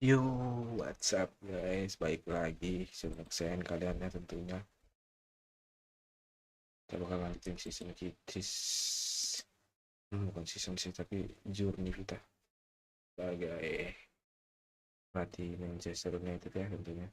Yo, what's up guys? Baik lagi kesayangan kalian ya tentunya. Kita bakal lanjutin bukan season sih, tapi journey kita sebagai pelatih Manchester United ya tentunya.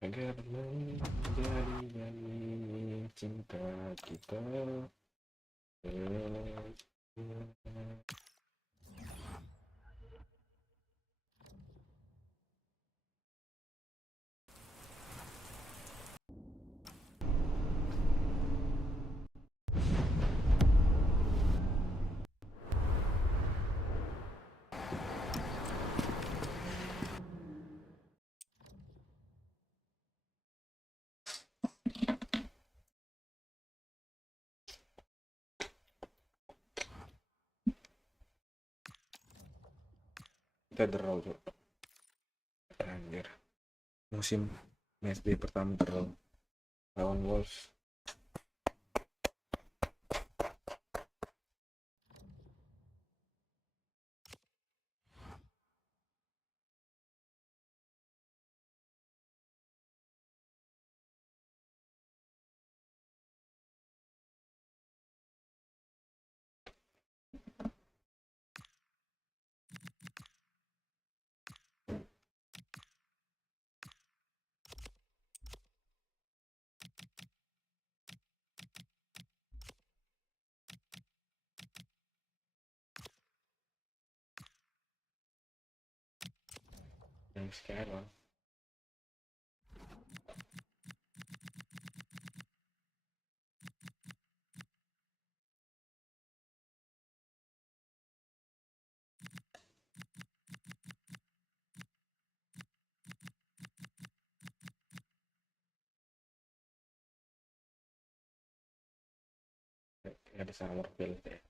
Agar menjadi nyanyi cinta kita. Kita draw tuh. Anjir. Musim match day pertama draw lawan Wolves. Yang sekarang ada Summerfield ya.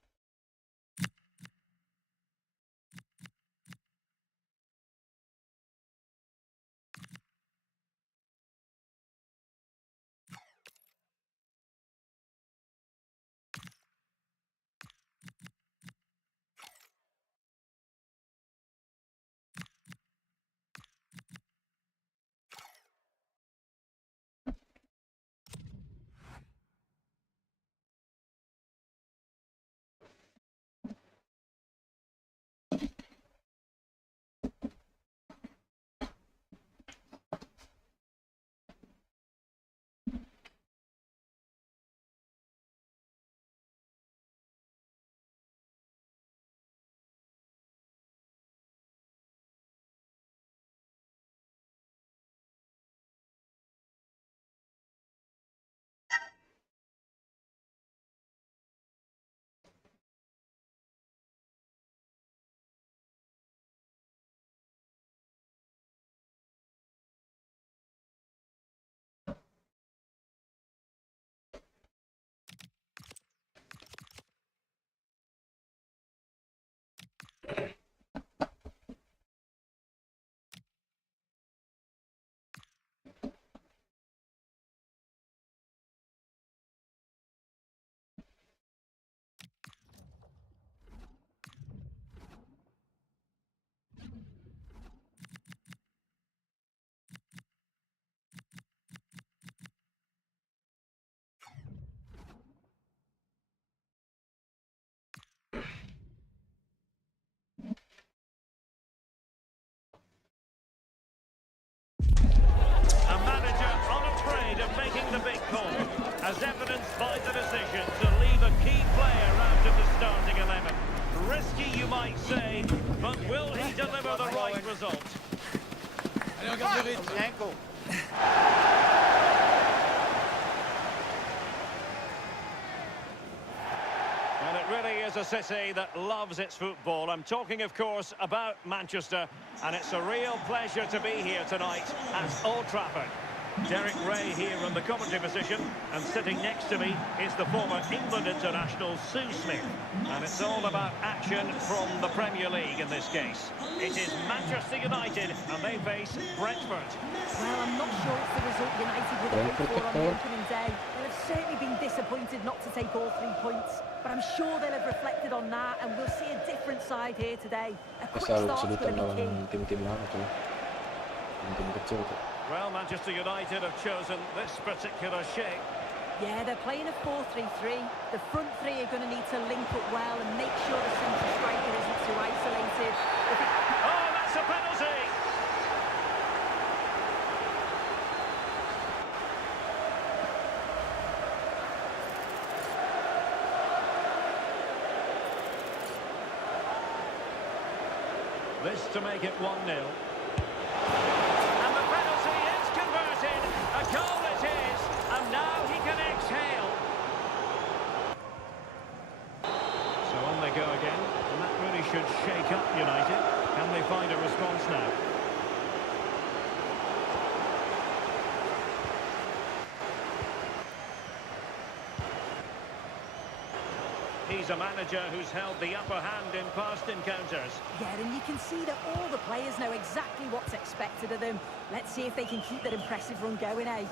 But will he deliver the right result? Ankle. And it really is a city that loves its football. I'm talking, of course, about Manchester. And it's a real pleasure to be here tonight at Old Trafford. Derek Ray here in the commentary position, and sitting next to me is the former England international Sue Smith. And it's all about action from the Premier League in this case. It is Manchester United, and they face Brentford. Well, I'm not sure it's the result United would have hoped for on the opening day. They'll have certainly been disappointed not to take all 3 points, but I'm sure they'll have reflected on that, and we'll see a different side here today. A quick start's going to be key. Tim-tim lama tuh. Tim-tim kecil tuh. Well, Manchester United have chosen this particular shape. Yeah, they're playing a 4-3-3. The front three are going to need to link up well and make sure the central striker isn't too isolated. Oh, that's a penalty! This to make it 1-0. A goal it is, and now he can exhale. So on they go again, and that really should shake up United. Can they find a response now? He's a manager who's held the upper hand in past encounters. Yeah, and you can see that all the players know exactly what's expected of them. Let's see if they can keep that impressive run going, eh?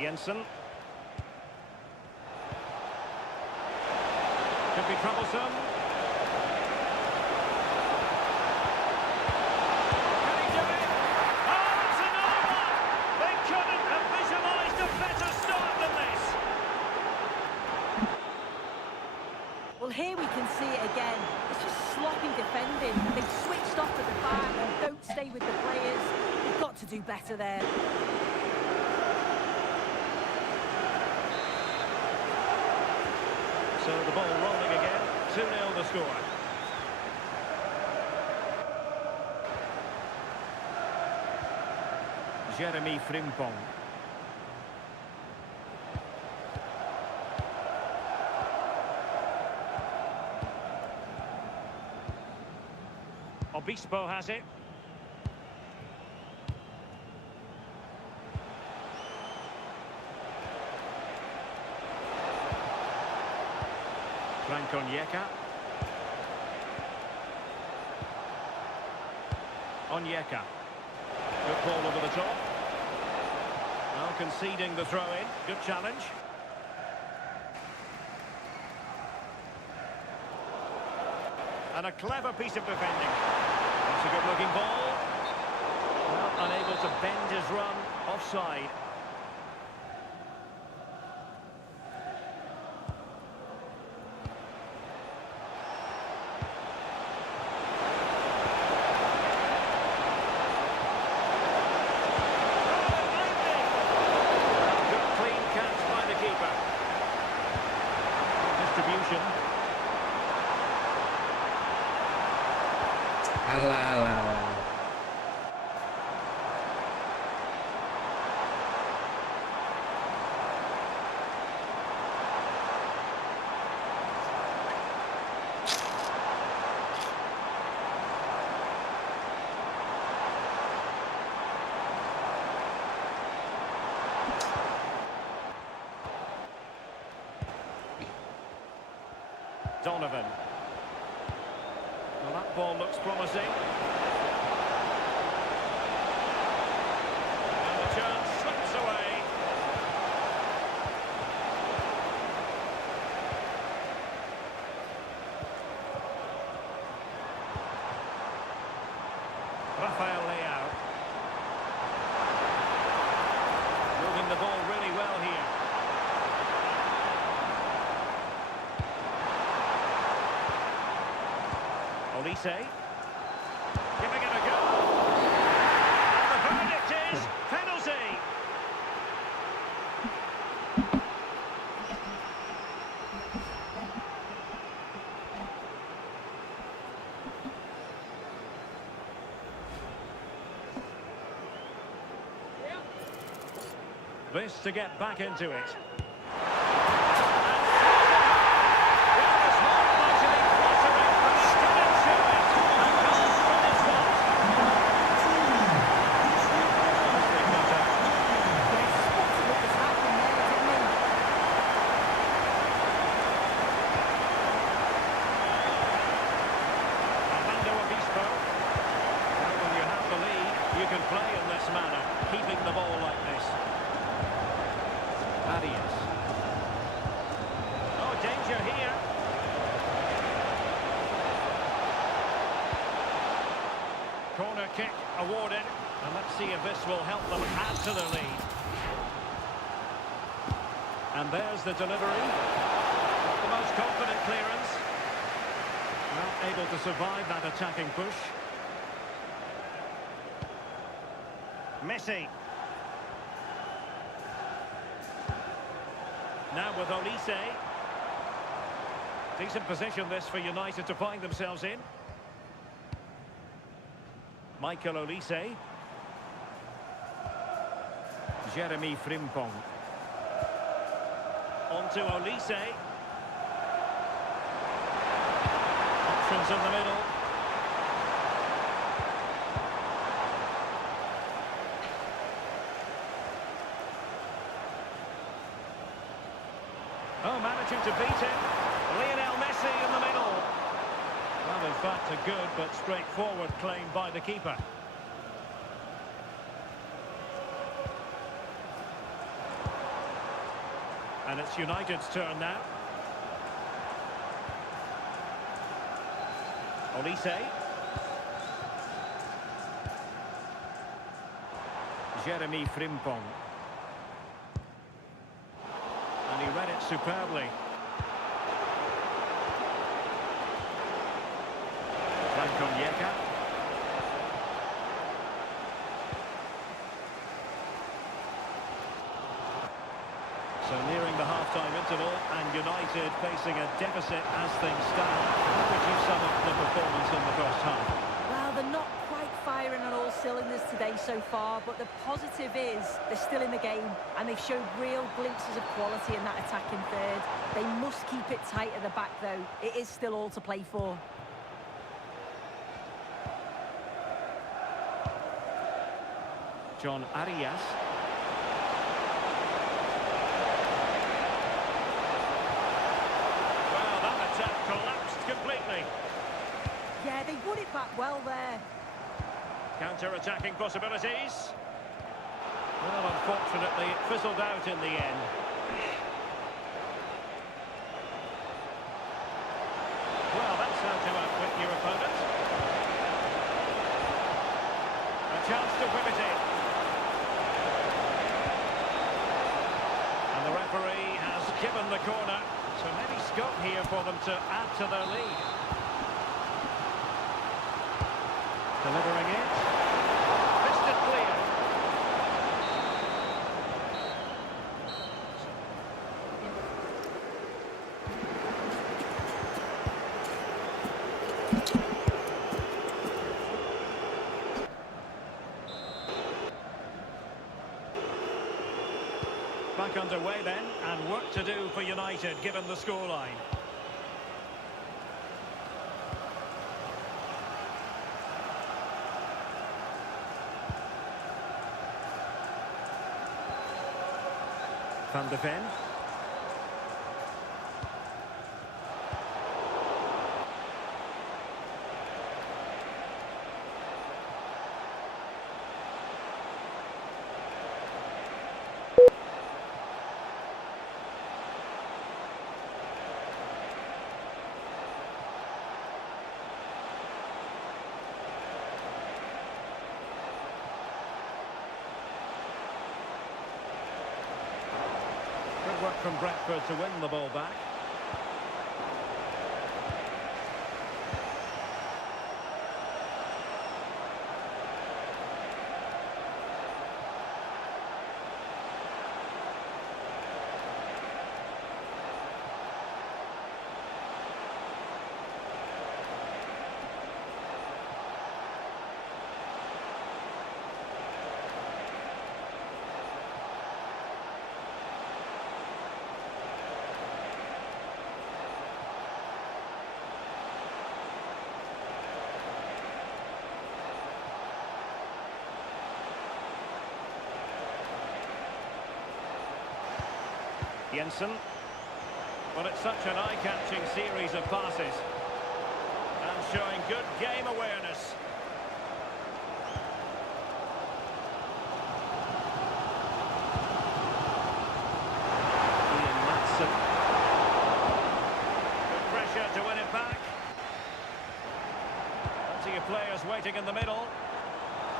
Jensen. Could be troublesome. Can he do it? Oh, that's another one! They couldn't have visualised a better start than this. Well, here we can see it again. It's just sloppy defending. They've switched off at the back and don't stay with the players. They've got to do better there. So the ball rolling again, 2-0 the score. Jeremy Frimpong. Obispo has it. Frank Onyeka. Onyeka. Good ball over the top. Well, conceding the throw-in. Good challenge. And a clever piece of defending. That's a good-looking ball. Well, unable to bend his run. Offside. Alah. Donovan. Well, that ball looks promising. And the chance slips away. Rafael Leao. Moving the ball really well here. Olise. Giving it a go. And the verdict is penalty. This to get back into it. Play in this manner, keeping the ball like this. Arias. Oh, danger here. Corner kick awarded, and let's see if this will help them add to the lead. And there's the delivery. Not the most confident clearance. Not able to survive that attacking push. Masih. Now with Olise. Decent position this for United to find themselves in. Michael Olise. Jeremy Frimpong. On to Olise. Options in the middle. Oh, managing to beat him. Lionel Messi in the middle. Well, in fact, a good but straightforward claim by the keeper. And it's United's turn now. Olise. Jeremy Frimpong. And he read it superbly. Onyeka. So nearing the half-time interval, and United facing a deficit as things stand. How would you sum up the performance in the first half? Well, they're not quite firing on all cylinders today so far, but the positive is they're still in the game, and they've showed real glimpses of quality in that attacking third. They must keep it tight at the back, though. It is still all to play for. John Arias. Well, that attack collapsed completely. Yeah, they won it back well there. Counter-attacking possibilities. Well, unfortunately, it fizzled out in the end. Well, that's how to outwit your opponent. A chance to whip it in. And the referee has given the corner, so maybe scope here for them to add to their lead. Delivering it. Fisted clear. Back underway then, and work to do for United given the scoreline. Van de Ven. Good work from Brentford to win the ball back. Jensen. Well, it's such an eye-catching series of passes. And showing good game awareness. Good pressure to win it back. Plenty of players waiting in the middle.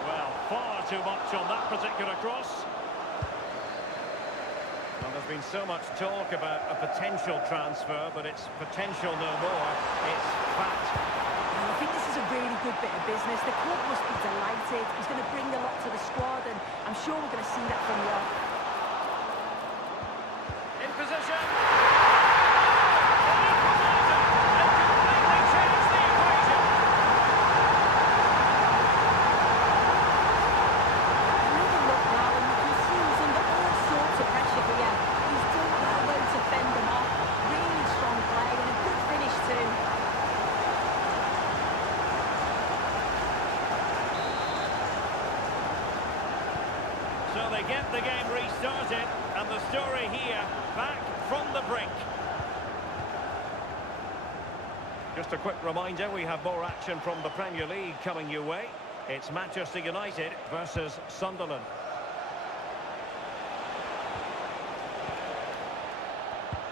Well, far too much on that particular cross. Well, there's been so much talk about a potential transfer, but it's potential no more. It's fact. I think this is a really good bit of business. The club must be delighted. He's going to bring a lot to the squad, and I'm sure we're going to see that from the off. In position. And completely changed the equation. Another look now, and you can see he's under all sorts of pressure here. He's done well though to fend them off. Really strong play and a good finish too. So they get the game restarted, and the story here, back from the brink. Just a quick reminder, we have more action from the Premier League coming your way. It's Manchester United versus Sunderland.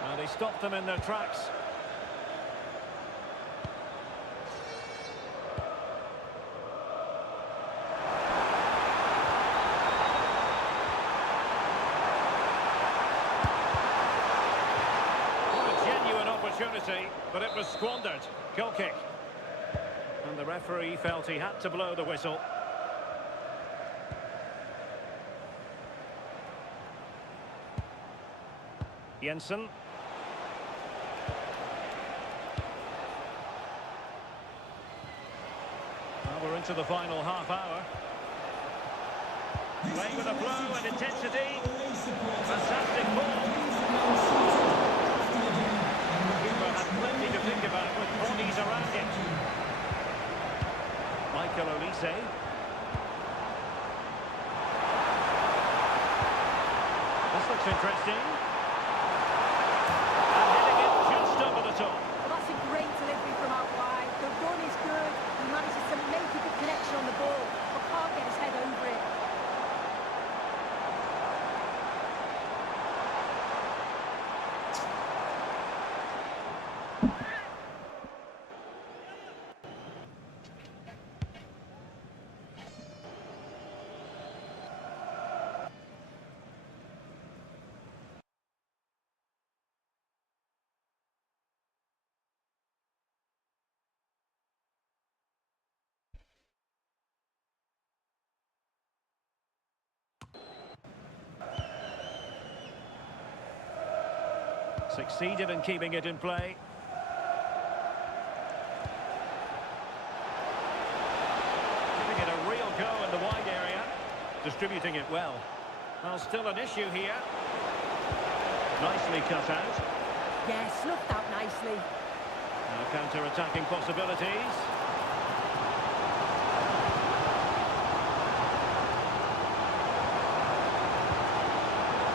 And he stopped them in their tracks. Opportunity, but it was squandered. Goal kick. And the referee felt he had to blow the whistle. Jensen. Well, we're into the final half hour. Playing with a flow and intensity. Fantastic ball. Plenty to think about with bodies around him. Michael Olise. This looks interesting. And hitting it just over the top. Well, that's a great delivery from out wide. The run is good. He manages to make a good connection on the ball, but can't get his head over it. Succeeded in keeping it in play. Giving it a real go in the wide area. Distributing it well. Well, still an issue here. Nicely cut out. Yeah, snuffed out nicely. Now counter-attacking possibilities.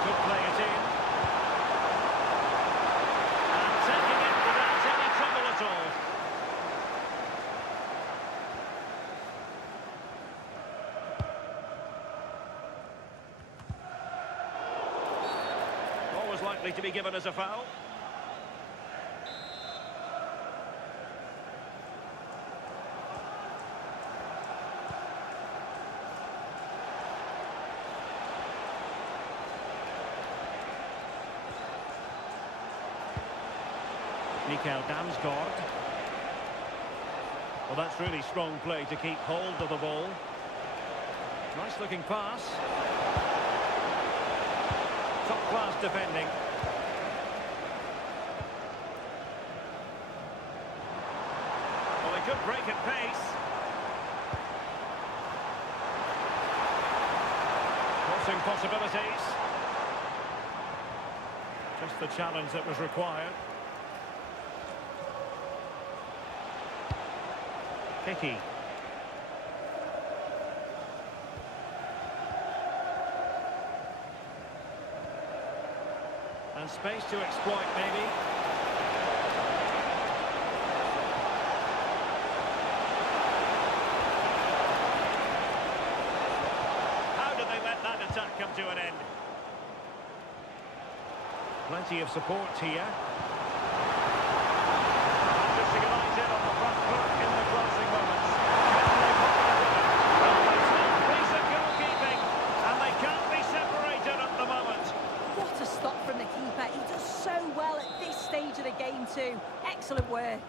Could play it in. And taking it without any trouble at all. Always likely to be given as a foul. Mikael Damsgaard. Well, that's really strong play to keep hold of the ball. Nice looking pass. Top class defending. Well, they could break at pace. Crossing possibilities. Just the challenge that was required. Hickey. And space to exploit, maybe. How did they let that attack come to an end? Plenty of support here. Manchester United on the front foot in the closing moments. Can they put it away? Oh, it's not decent goalkeeping, and they can't be separated at the moment. What a stop from the keeper. He does so well at this stage of the game too. Excellent work.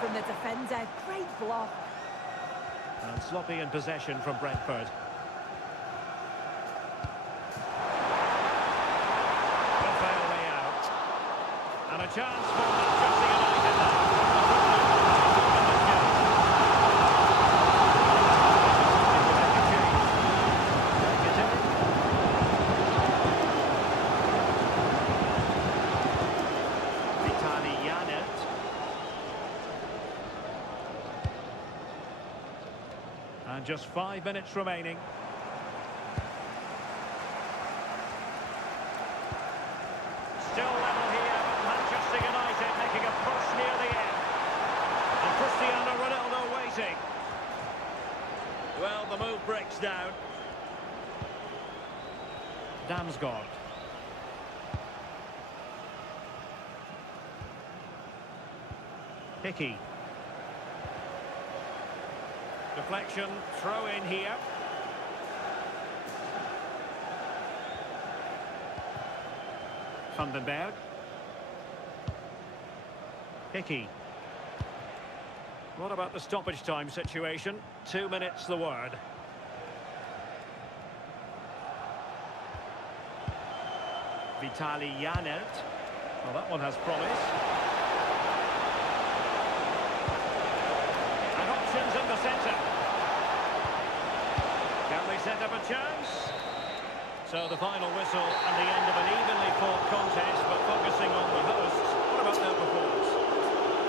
From the defender, great block. And sloppy in possession from Brentford. Rafael Leao. And a chance for Manchester United now. And just 5 minutes remaining. Still level here, Manchester United making a push near the end. And Cristiano Ronaldo waiting. Well, the move breaks down. Damsgaard. Hickey. Deflection, throw in here. Vandenberg. Hickey. What about the stoppage time situation? 2 minutes the word. Vitali Janelt. Well, that one has promise. And options in the centre. Can they set up a chance? So the final whistle and the end of an evenly fought contest, but focusing on the hosts. What about their performance?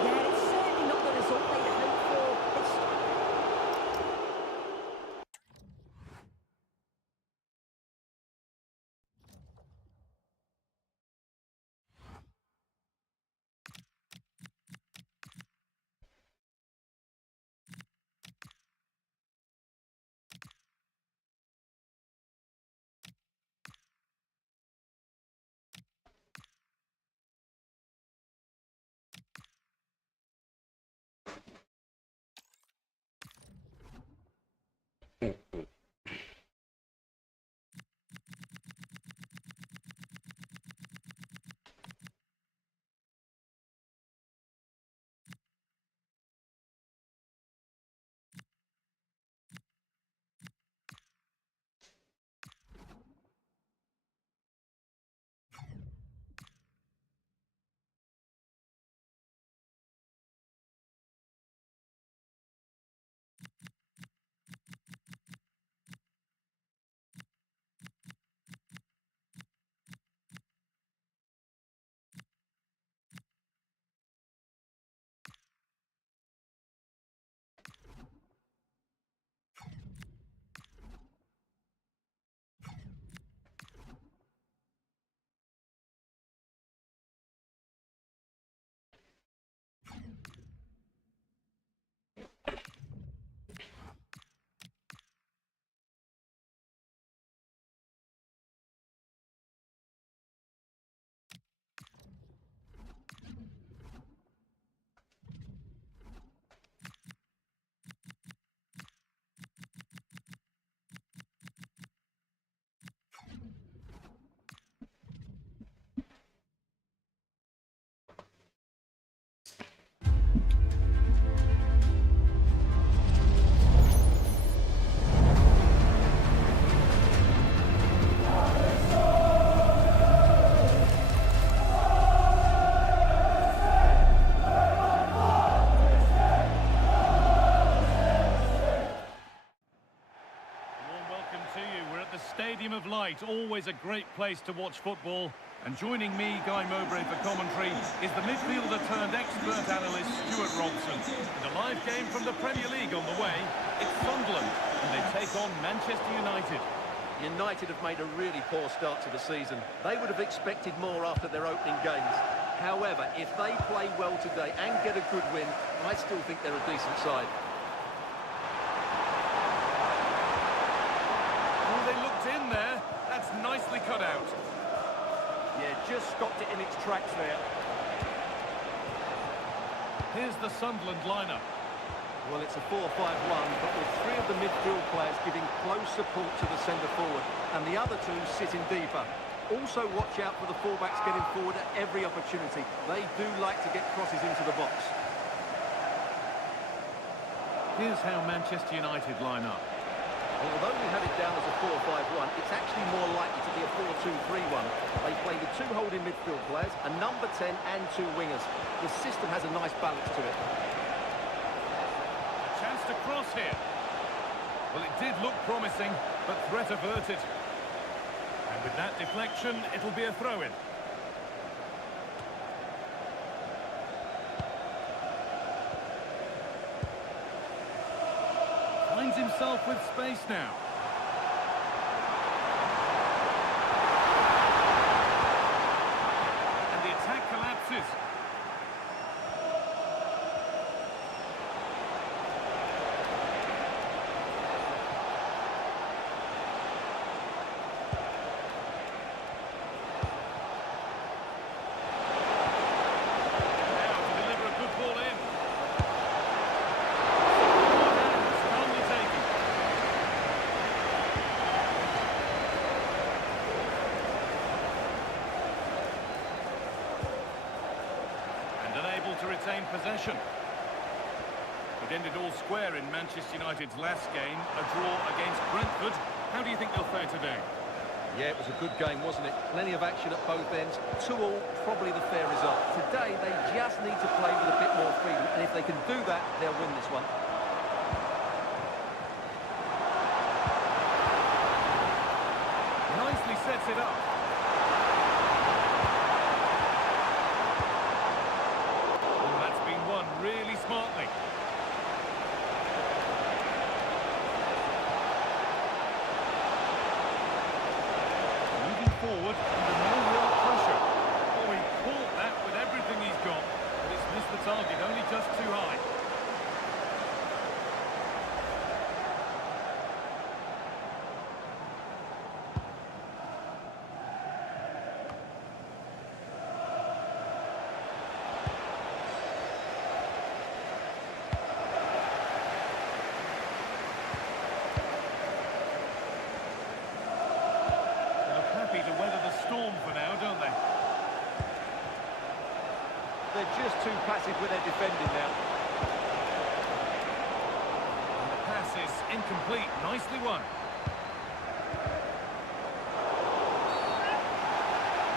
Yeah, it's certainly not the result they had hoped for. Stadium of Light, always a great place to watch football. And joining me, Guy Mowbray, for commentary is the midfielder turned expert analyst Stuart Robson. And a live game from the Premier League on the way. It's Sunderland, and they take on Manchester United. United have made a really poor start to the season. They would have expected more after their opening games. However, if they play well today and get a good win, I still think they're a decent side. Oh, they looked in there. That's nicely cut out. Yeah, just stopped it in its tracks there. Here's the Sunderland lineup. Well, it's a 4-5-1, but with three of the midfield players giving close support to the centre forward, and the other two sitting deeper. Also watch out for the fullbacks getting forward at every opportunity. They do like to get crosses into the box. Here's how Manchester United line up. Although we have it down as a 4-5-1, it's actually more likely to be a 4-2-3-1. They play with two holding midfield players, a number 10 and two wingers. The system has a nice balance to it. A chance to cross here. Well, it did look promising, but threat averted. And with that deflection, it'll be a throw-in. Finds himself with space now. And the attack collapses. Now to deliver a good ball in. Strongly taken. And unable to retain possession. It ended all square in Manchester United's last game, a draw against Brentford. How do you think they'll fare today? Yeah, it was a good game, wasn't it? Plenty of action at both ends. 2-2, probably the fair result. Today, they just need to play with a bit more freedom, and if they can do that, they'll win this one. Nicely sets it up. And that's been won really smartly. Moving forward under no real pressure. Oh, he caught that with everything he's got, but it's missed the target, only just too high. They look happy to weather the storm for now, don't they? They're just too passive with their defending now. And the pass is incomplete. Nicely won.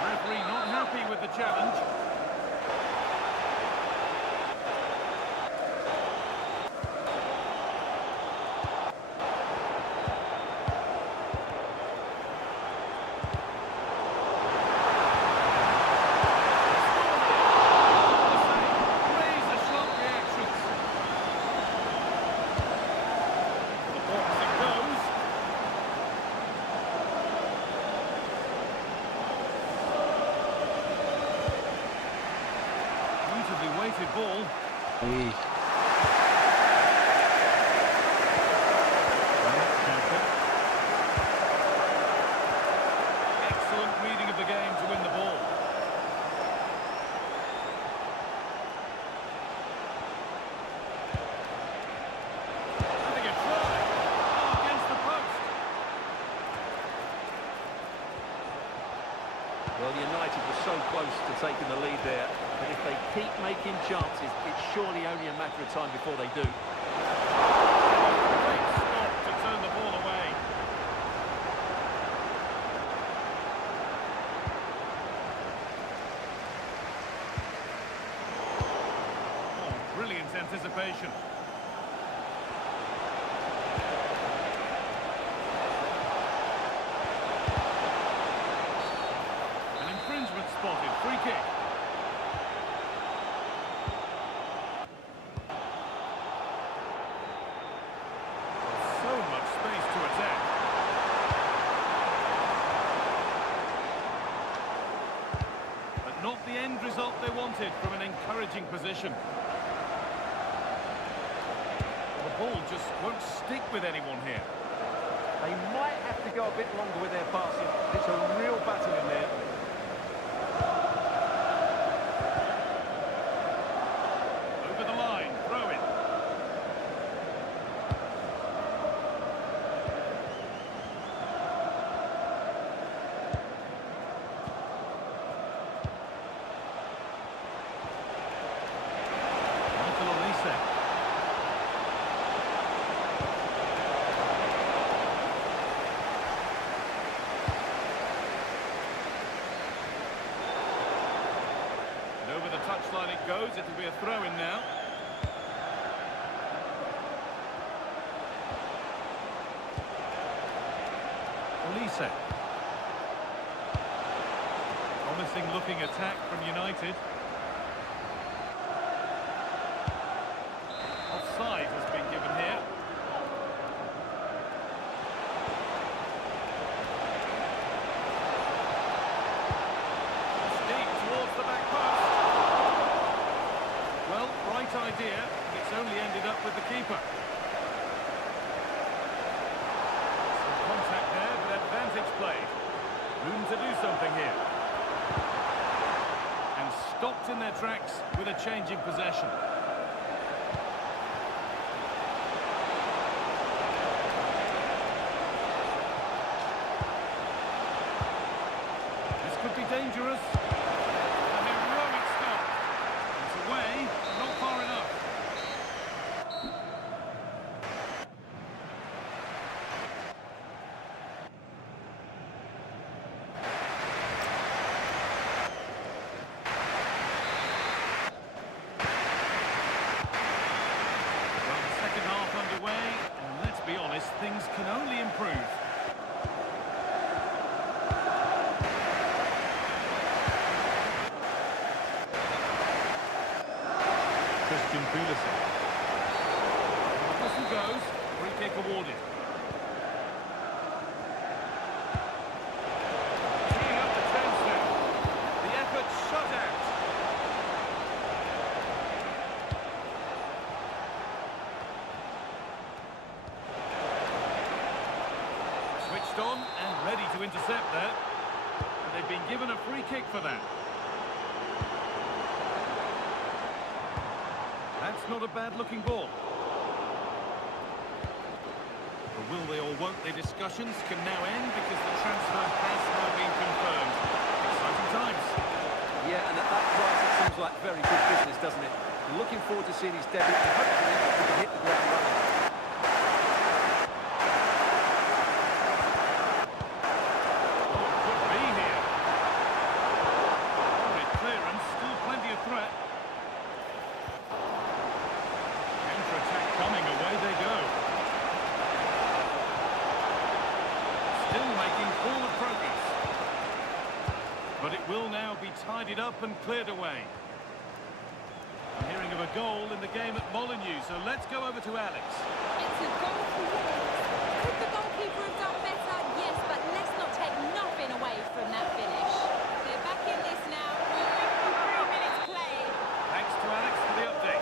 Referee not happy with the challenge. Razor-sharp reactions. The box it goes. Beautifully weighted ball. Wih, Excellent reading of the game to win the ball. Having a try. Oh, against the post. Well, United were so close to taking the lead there, but if they keep making chances, it's surely only a matter of time before they do. Great stop to turn the ball away. Oh, brilliant anticipation. An infringement not the end result they wanted from an encouraging position. The ball just won't stick with anyone here. They might have to go a bit longer with their passing. It's a real battle in there. Over the line, throw in. Over the touchline it goes. It'll be a throw-in now. Olise. Promising looking attack from United. Offside has been given here. It's deep towards the back post. Well, right idea. It's only ended up with the keeper. Some contact there, but advantage played. Room to do something here. And stopped in their tracks with a change in possession. This could be dangerous. A heroic stop. It's away, not far enough. Well, the second half underway, and let's be honest, things can only improve. Christian Pulisic. The whistle goes, free kick awarded. Teeing up the chance now. The effort shut out. Switched on and ready to intercept there. And they've been given a free kick for that. That's not a bad-looking ball. The will they or won't they discussions can now end because the transfer has now been confirmed. Exciting times. Yeah, and at that price it seems like very good business, doesn't it? Looking forward to seeing his debut and hopefully he can hit the ground running. Oh, it could be here. Great clearance, still plenty of threat. Counter-attack coming, away they go. Still making forward progress. But it will now be tidied up and cleared away. I'm hearing of a goal in the game at Molineux, so let's go over to Alex. It's a goal for Wolves. Could the goalkeeper have done better? Yes, but let's not take nothing away from that finish. They're back in this now. We're in for 3 minutes play. Thanks to Alex for the update.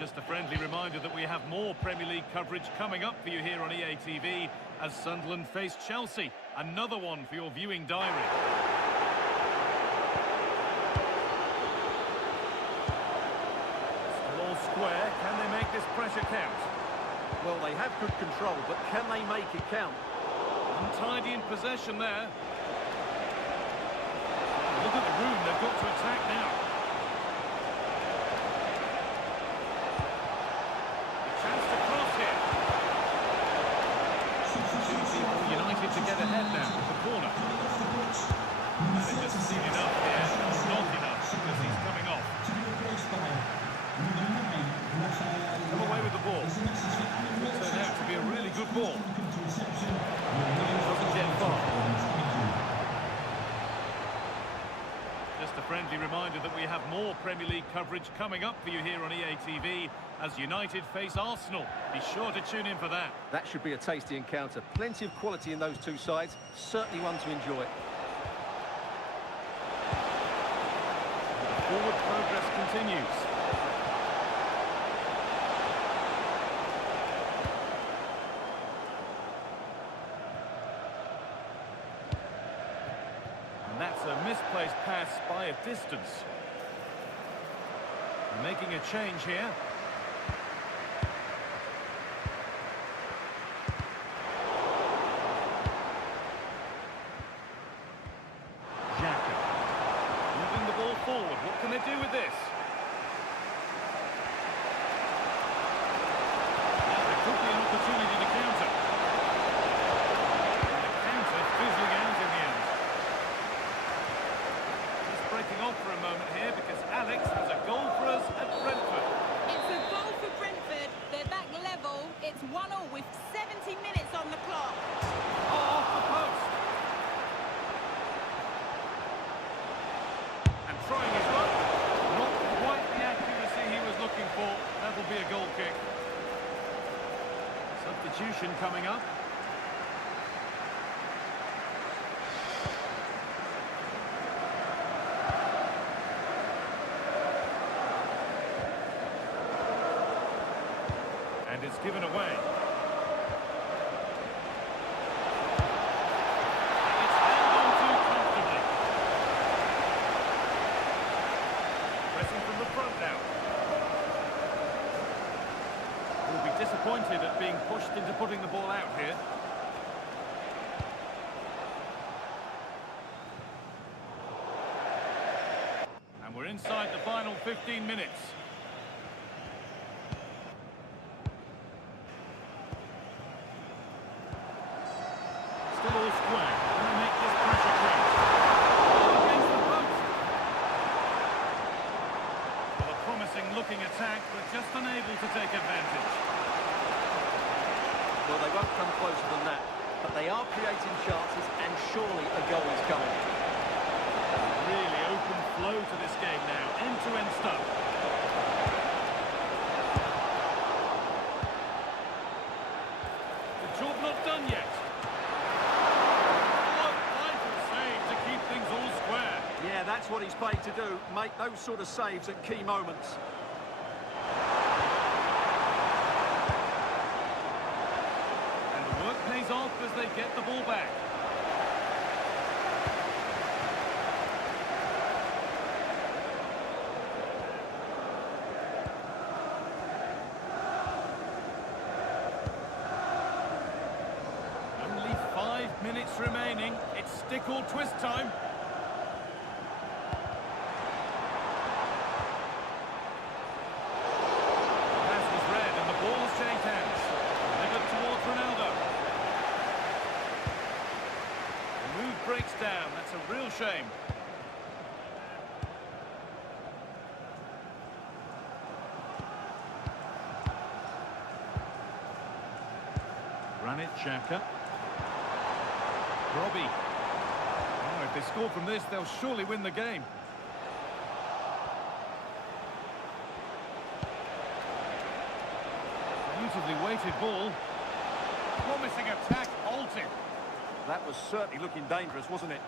Just a friendly reminder that we have more Premier League coverage coming up for you here on EA TV as Sunderland face Chelsea. Another one for your viewing diary. Still all square. Can they make this pressure count? Well, they have good control, but can they make it count? Untidy in possession there. Look at the room they've got to attack now. A chance to cross here. United to get ahead now with the corner. And it just seen enough here. Not enough because he's coming off. Come away with the ball. Turned out to be a really good ball. Doesn't get far. Just Just a friendly reminder that we have more Premier League coverage coming up for you here on EA TV as United face Arsenal. Be sure to tune in for that. That should be a tasty encounter. Plenty of quality in those two sides. Certainly one to enjoy. Forward progress continues. And that's a misplaced pass by a distance. Making a change here. Forward. What can they do with this? Now there could be an opportunity to counter. And the counter fizzling out in the end. Just breaking off for a moment here because Alex has a goal for us at Brentford. It's a goal for Brentford. They're back level. It's 1-0 with 70 minutes on the clock. Oh, off the post. Trying his luck. Not quite the accuracy he was looking for. That'll be a goal kick. Substitution coming up. And it's given away. Disappointed at being pushed into putting the ball out here. And we're inside the final 15 minutes. Still all square. Can they make this pressure count? Against the post. Well, a promising looking attack, but just unable to take advantage. Well, they won't come closer than that, but they are creating chances, and surely a goal is coming. Really open flow to this game now, end-to-end stuff. The job not done yet. What vital save to keep things all square. Yeah, that's what he's paid to do, make those sort of saves at key moments. Pays off as they get the ball back. Only 5 minutes remaining. It's stick or twist time. The pass was read and the ball's changed hands. Delivered towards Ronaldo. Breaks down. That's a real shame. Granit Xhaka. Robbie. Oh, if they score from this, they'll surely win the game. Beautifully weighted ball. Promising attack halted. That was certainly looking dangerous, wasn't it?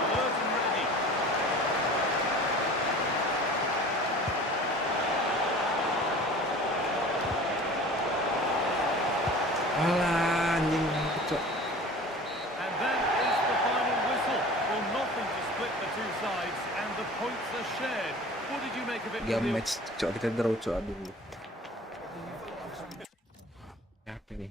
Alert and ready. Alah, anjing kecok. And that is the final whistle. Well, nothing to split the two sides, and the points are shared. What did you make of it? Game match, cok, kita draw, cok, aduh. Apa nih?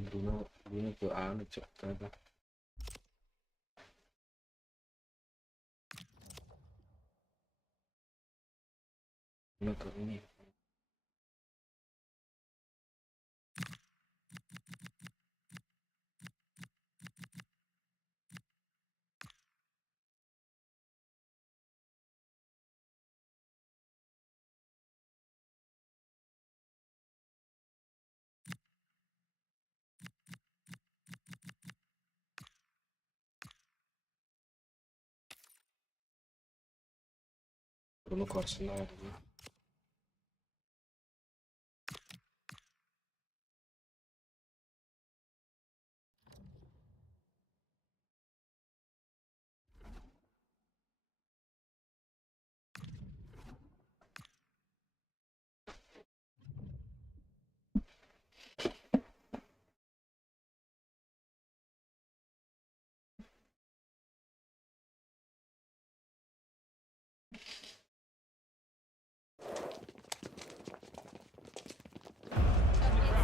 Bruno ke anu cok ternyata. Bruno ke ini. Bruno ke Arsenal.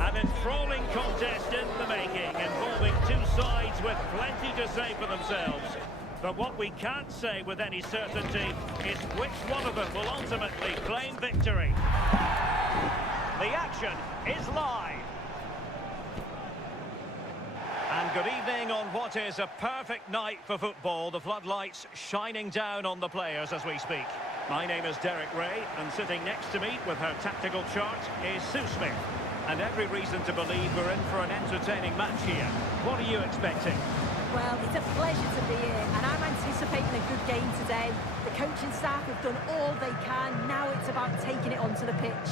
An enthralling contest in the making, involving two sides with plenty to say for themselves. But what we can't say with any certainty is which one of them will ultimately claim victory. The action is live. And good evening on what is a perfect night for football. The floodlights shining down on the players as we speak. My name is Derek Ray, and sitting next to me with her tactical chart is Sue Smith. And every reason to believe we're in for an entertaining match here. What are you expecting? Well, it's a pleasure to be here, and I'm anticipating a good game today. The coaching staff have done all they can. Now it's about taking it onto the pitch.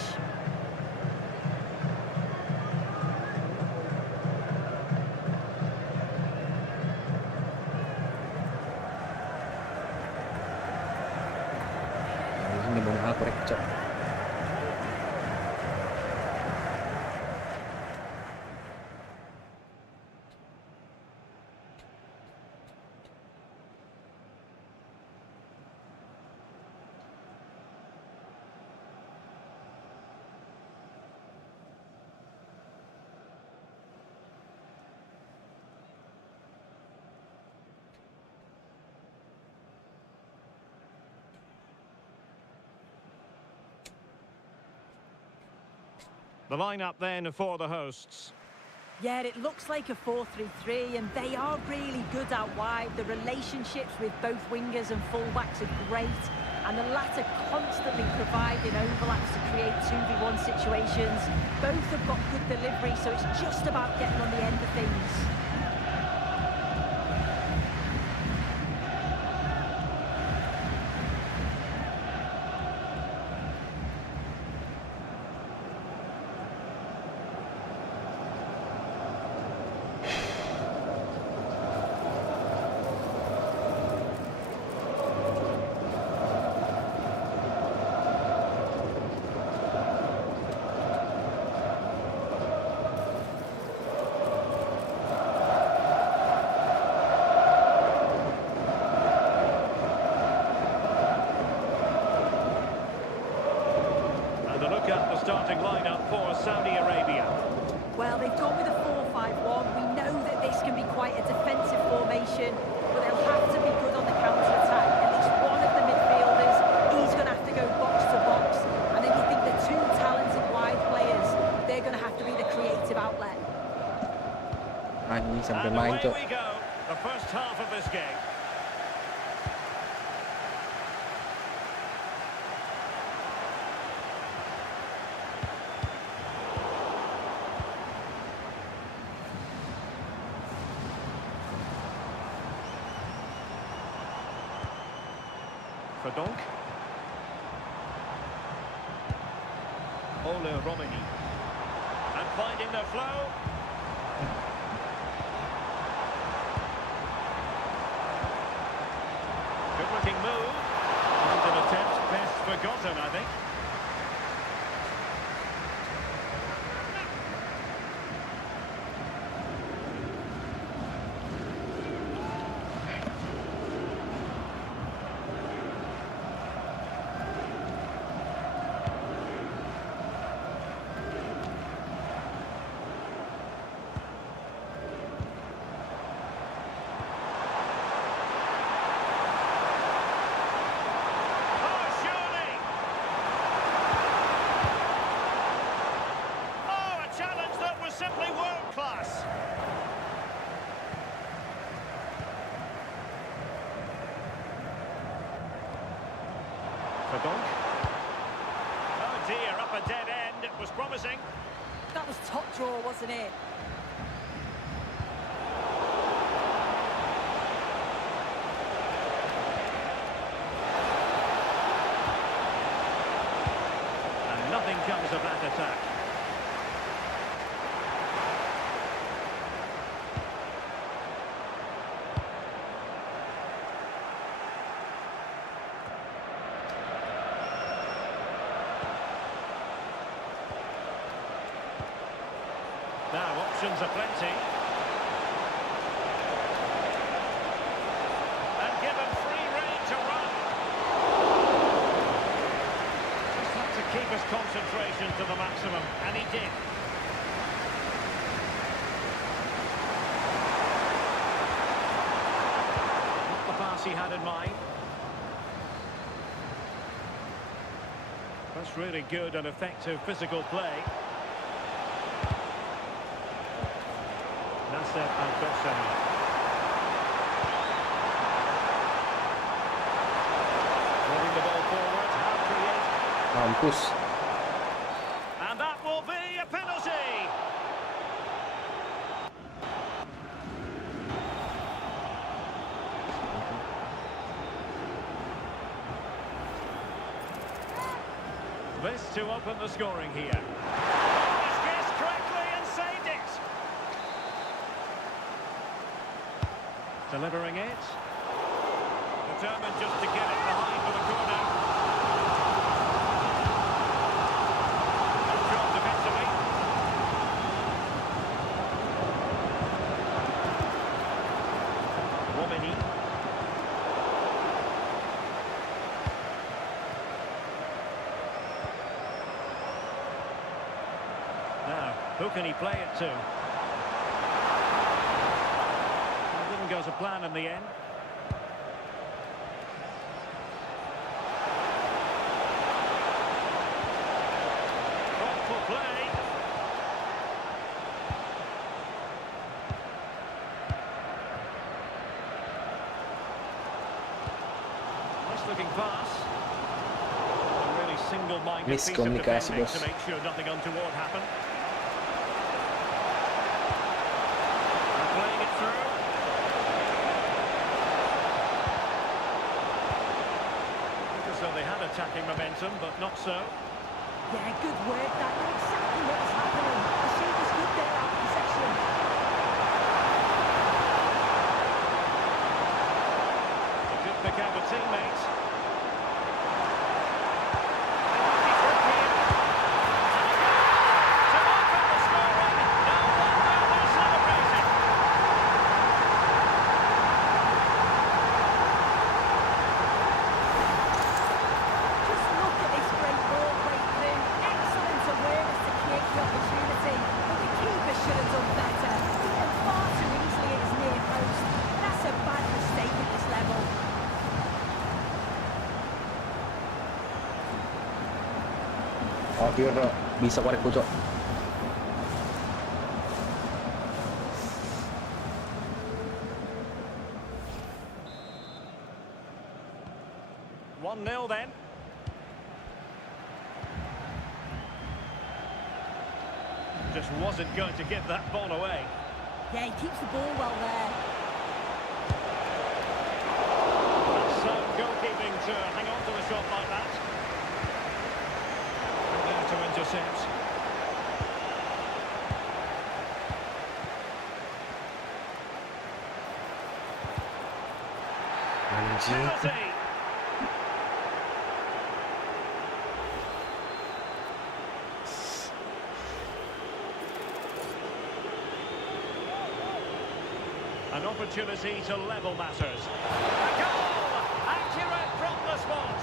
Ini mau aku cok. The lineup then for the hosts. Yeah, it looks like a 4-3-3, and they are really good out wide. The relationships with both wingers and fullbacks are great, and the latter constantly providing overlaps to create 2v1 situations. Both have got good delivery, so it's just about getting on the end of things. Starting lineup for Saudi Arabia. Well, they've gone with a 4-5-1. We know that this can be quite a defensive formation, but they'll have to be good on the counter-attack. At least one of the midfielders, he's going to have to go box to box. And then you think the two talented wide players, they're going to have to be the creative outlet. Anjing sampai And main away cok. we go, the first half of this game. For Donk. Ole Romani. And finding the flow. Good looking move. And an attempt best forgotten, I think. a bonk. Oh dear, up a dead end. It was promising. That was top draw, wasn't it? And nothing comes of that attack. Now, options are plenty. And given free rein to run. Just had to keep his concentration to the maximum, and he did. Not the pass he had in mind. That's really good and effective physical play. Moving the ball forward, how creative. Mampus. And that will be a penalty. This to open the scoring here. He's guessed correctly and saved it. Delivering it. Determined just to get it behind for the corner. Good job defensively. Romani. Now, who can he play it to? Didn't go to plan in the end. Thoughtful play. Nice looking pass. A really single-minded piece of Miskomunikasi, defending bos. to make sure nothing untoward happened. And playing it through. So they had attacking momentum, but not so. Yeah, good work. That knew exactly what was happening. The shape was good there out of possession. A good pick out of teammates. To open the scoring. No wonder they're celebrating. Just look at this great ball play through. Excellent awareness to create the opportunity. But the keeper should have done better. Beaten far too easily at his near post. That's a bad mistake at this level. Biar bisa korek pojok. One 0 then. Just wasn't going to give that ball away. Yeah, he keeps the ball well there. Sound goalkeeping to hang on to a shot like that. And there to intercept. Anjing. Penalty. An opportunity to level matters. A goal! Accurate from the spot.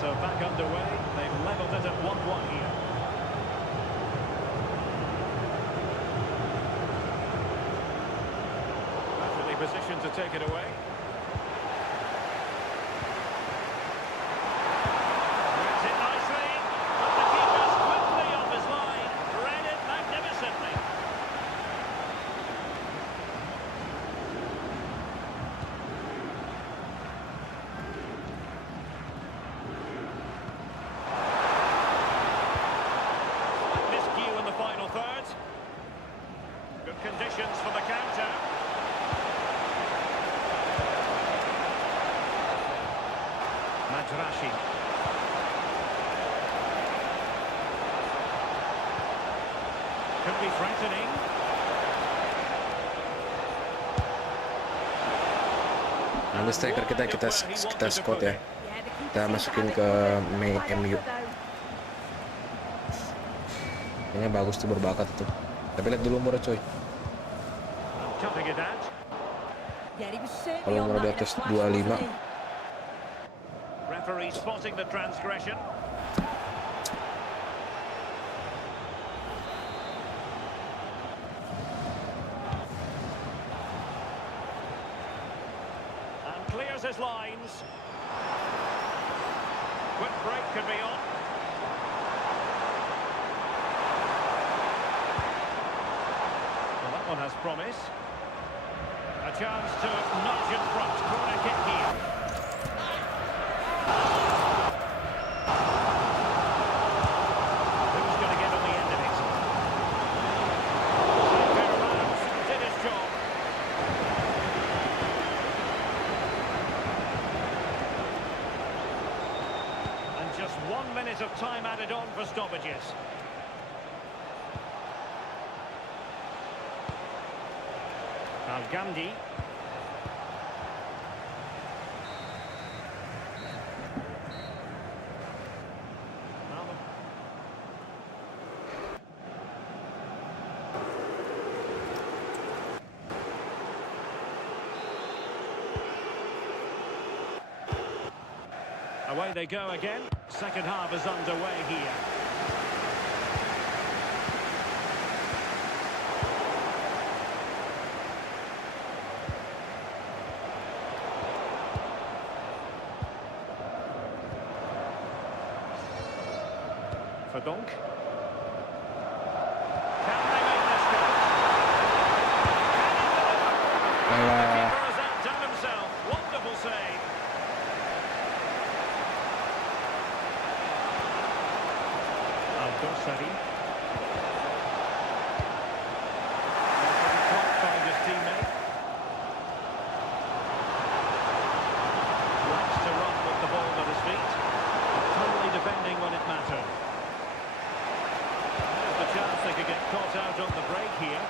So back underway. They've levelled it at 1-1 here. Perfectly positioned to take it away. Reads it nicely. But the keeper's quickly off his line. Read it magnificently. options for the counter. Madrashi. Could be threatening. Nanti striker kita squad ya. Kita masukin ke Emyu. Kayaknya bagus tuh, berbakat tuh. Tapi lihat dulu umurnya coy. Cutting it out. Kalau umur di atas 25. Referee spotting the transgression. And clears his lines. Quick break could be on. Well, that one has promise. A chance to nudge in front. Corner kick here. Who's going to get on the end of it? Fairbanks did his job. And just 1 minute of time added on for stoppages. Gandhi. Away they go again. Second half is underway here. DOANG. Can they make this good? The keeper has outdone himself. Wonderful save. Al-Dossari. Can't find his teammate. Likes to run with the ball at his feet. Totally defending when it mattered. Chance they could get caught out on the break here.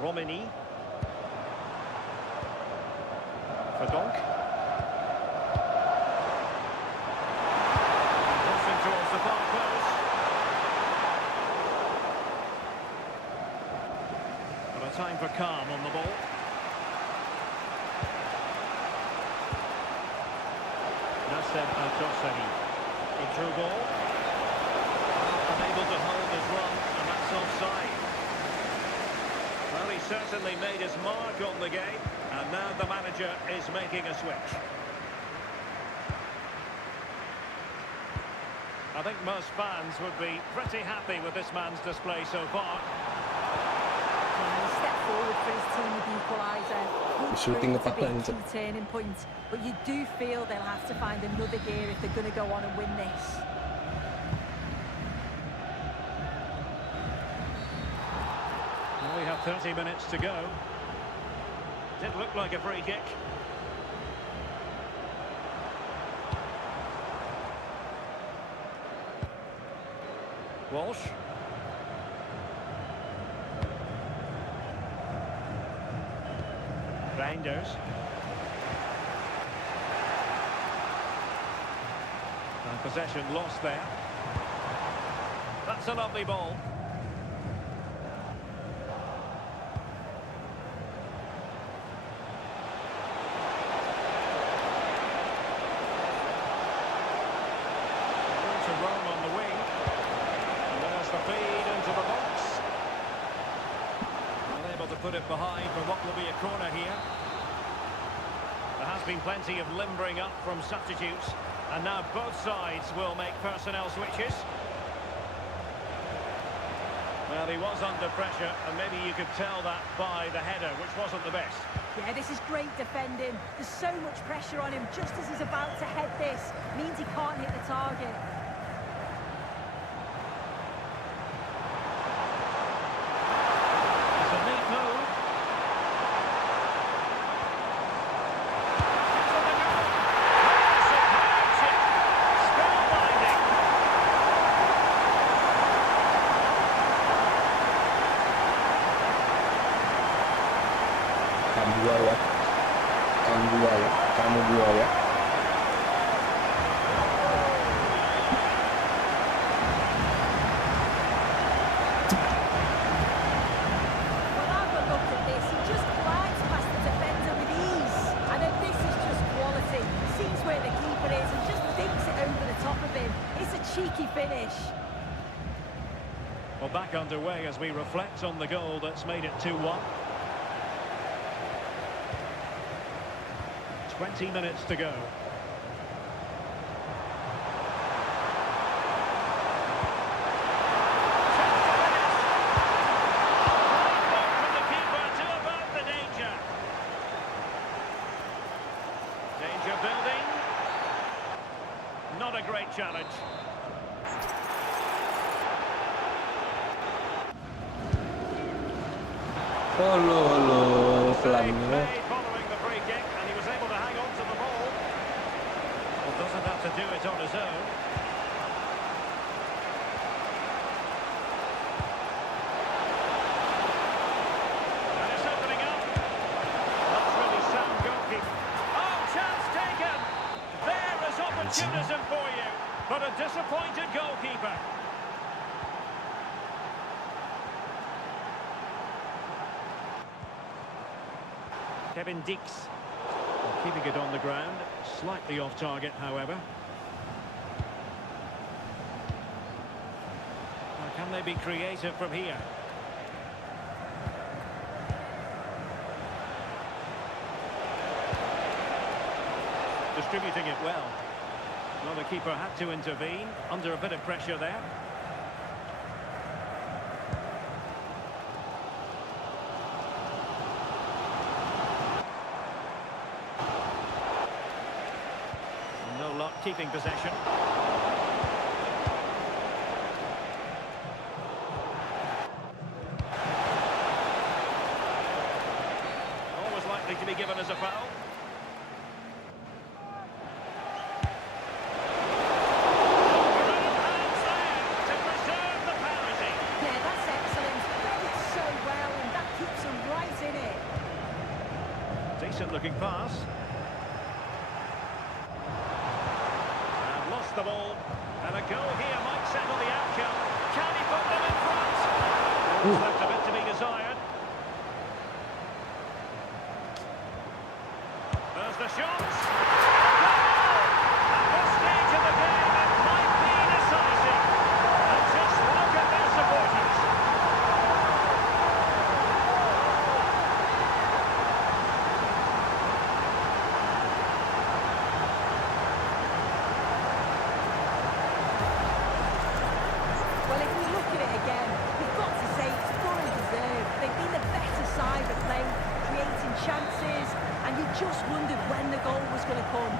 Romani. For DOANG. Towards the far post. But a time for calm on the ball. Al-Dossari. A through ball. Unable to hold his run, and that's offside. Well, he certainly made his mark on the game, and now the manager is making a switch. I think most fans would be pretty happy with this man's display so far. Step forward for his team with the equaliser. Shooting the It's a big pattern. key turning point, but you do feel they'll have to find another gear if they're going to go on and win this. Well, we have 30 minutes to go. Did look like a free kick. Walsh. Reinders. And possession lost there. That's a lovely ball. To Rome on the wing. And there's the feed into the box. Unable to put it behind for what will be a corner here. There has been plenty of limbering up from substitutes. And now both sides will make personnel switches. Well, he was under pressure, and maybe you could tell that by the header, which wasn't the best. Yeah, this is great defending. There's so much pressure on him just as he's about to head this. Means he can't hit the target. It's a neat move. Spellbinding. Kamu dua ya. Well, I've looked at this. He just glides past the defender with ease. And then this is just quality. Sees where the keeper is and just dinks it over the top of him. It's a cheeky finish. Well, back underway as we reflect on the goal that's made it 2-1. 20 minutes to go. From the keeper to avert the danger. Danger building. Not a great challenge. Halo, Save pelan. made following the free kick, and he was able to hang on to the ball. Well, doesn't have to do it on his own. And it's opening up. That's really sound goalkeeping. Oh, chance taken! There is opportunism for you, but a disappointed goalkeeper. Kevin Dix keeping it on the ground, slightly off target, however. Now, can they be creative from here? Distributing it well. Well, the keeper had to intervene, under a bit of pressure there. No luck keeping possession. Always likely to be given as a foul. Hands there to preserve the parity. Yeah, that's excellent. Read it so well, and that keeps him right in it. Decent looking pass. And lost the ball. And a goal here might settle the outcome. Can he put them in front? Always left a bit to be desired. There's the shot. At this stage of the game, it might be decisive. And just look at their supporters. Well, if we look at it again, we've got to say it's fully deserved. They've been the better side of play, creating chances, and you just wondered when the goal was going to come.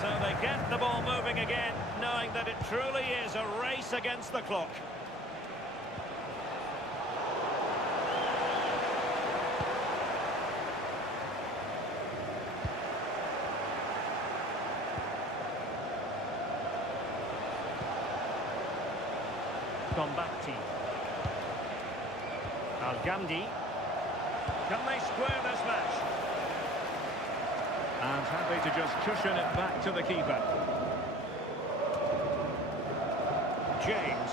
So they get the ball moving again, knowing that it truly is a race against the clock. Combatti. Al-Ghamdi. Can they square this match? And happy to just cushion it back to the keeper. James.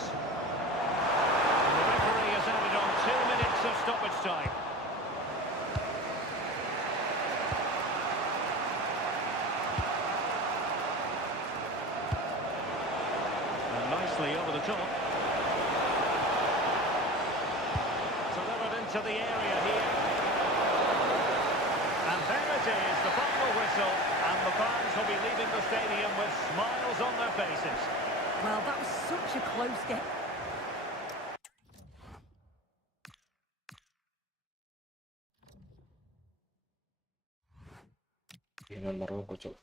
And the referee has added on 2 minutes of stoppage time. And nicely over the top. Delivered into the area here. And there it is, the final whistle, and And the fans will be leaving the stadium with smiles on their faces. Well, that was such a close game. Dengan Maroko, cok.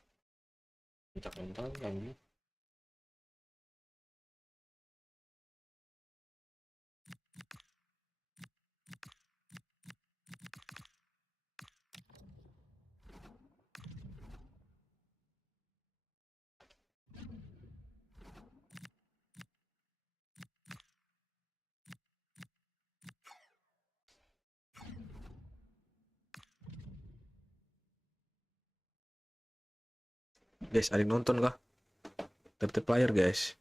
Mental Emyu. Guys, ada yang nonton kah? Tertib player, guys.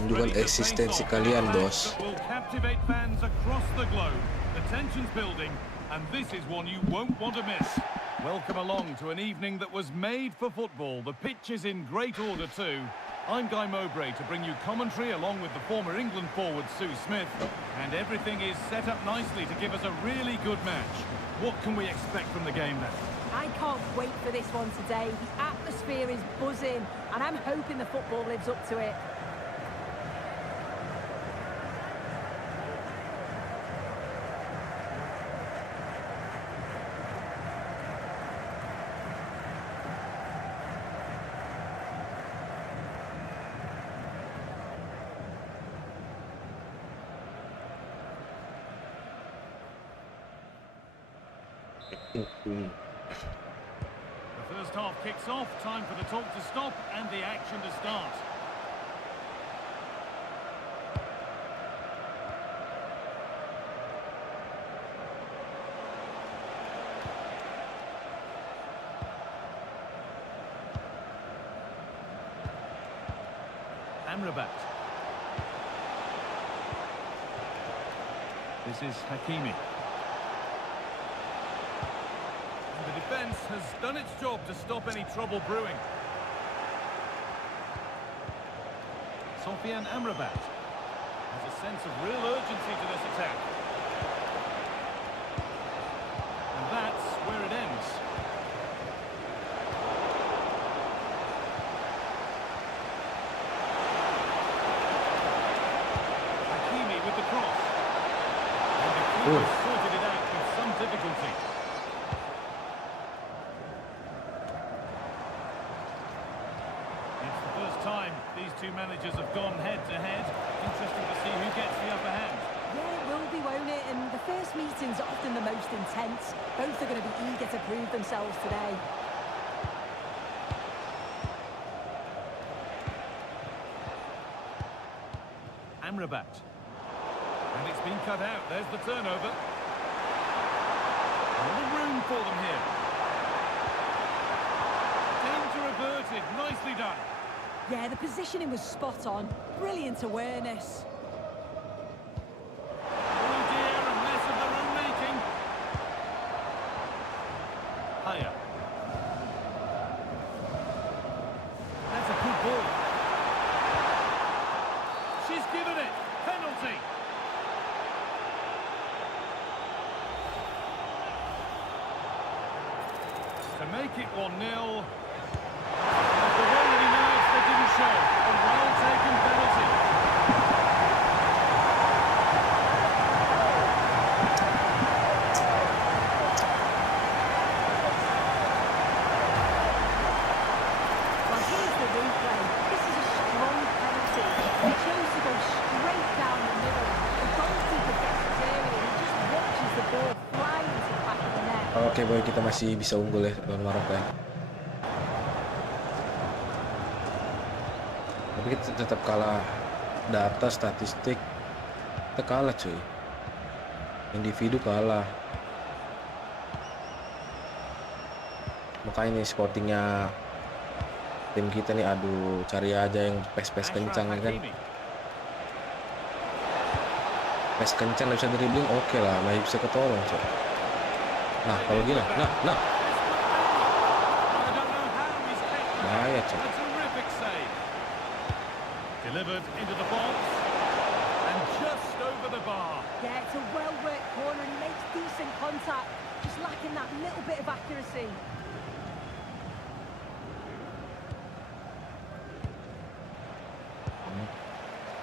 Tunjukkan eksistensi kalian, bos. Will captivate fans across the globe. The tension's building, and this is one you won't want to miss. Welcome along to an evening that was made for football. The pitch is in great order too. I'm Guy Mowbray to bring you commentary along with the former England forward Sue Smith, and everything is set up nicely to give us a really good match. What can we expect from the game then? I can't wait for this one today. The atmosphere is buzzing, and I'm hoping the football lives up to it. The first half kicks off, time for the talk to stop and the action to start. Amrabat. This is Hakimi. The defence has done its job to stop any trouble brewing. Sofian Amrabat has a sense of real urgency to this attack. And that's where it ends. Hakimi with the cross. And the keeper sorted it out with some difficulty. Time these two managers have gone head-to-head. Interesting to see who gets the upper hand. Yeah, it will be, won't it? And the first meetings are often the most intense. Both are going to be eager to prove themselves today. Amrabat. And it's been cut out. There's the turnover. A little room for them here. Danger averted. Nicely done. Yeah, the positioning was spot on. Brilliant awareness. Oh dear, a mess of their own making. Higher. That's a good ball. She's given it. Penalty. To make it 1-0. Show. A well-taken penalty. Well, here's the replay. This is a strong penalty. He chose to go straight down the middle. The goalkeeper gets his area and he just watches the ball fly into the back of the net. Oke, boy, kita masih bisa unggul ya lawan Maroko ya. Tapi kita tetap kalah data statistik, kita kalah cuy, individu kalah. Makanya nih scoutingnya tim kita nih, aduh, cari aja yang pes kencang ya kan. Pes kencang bisa dribbling, oke lah, masih bisa ketolong cuy. Nah kalau gini, nah bahaya cuy. Delivered into the box and just over the bar. Yeah, it's a well-worked corner and he makes decent contact. just lacking that little bit of accuracy.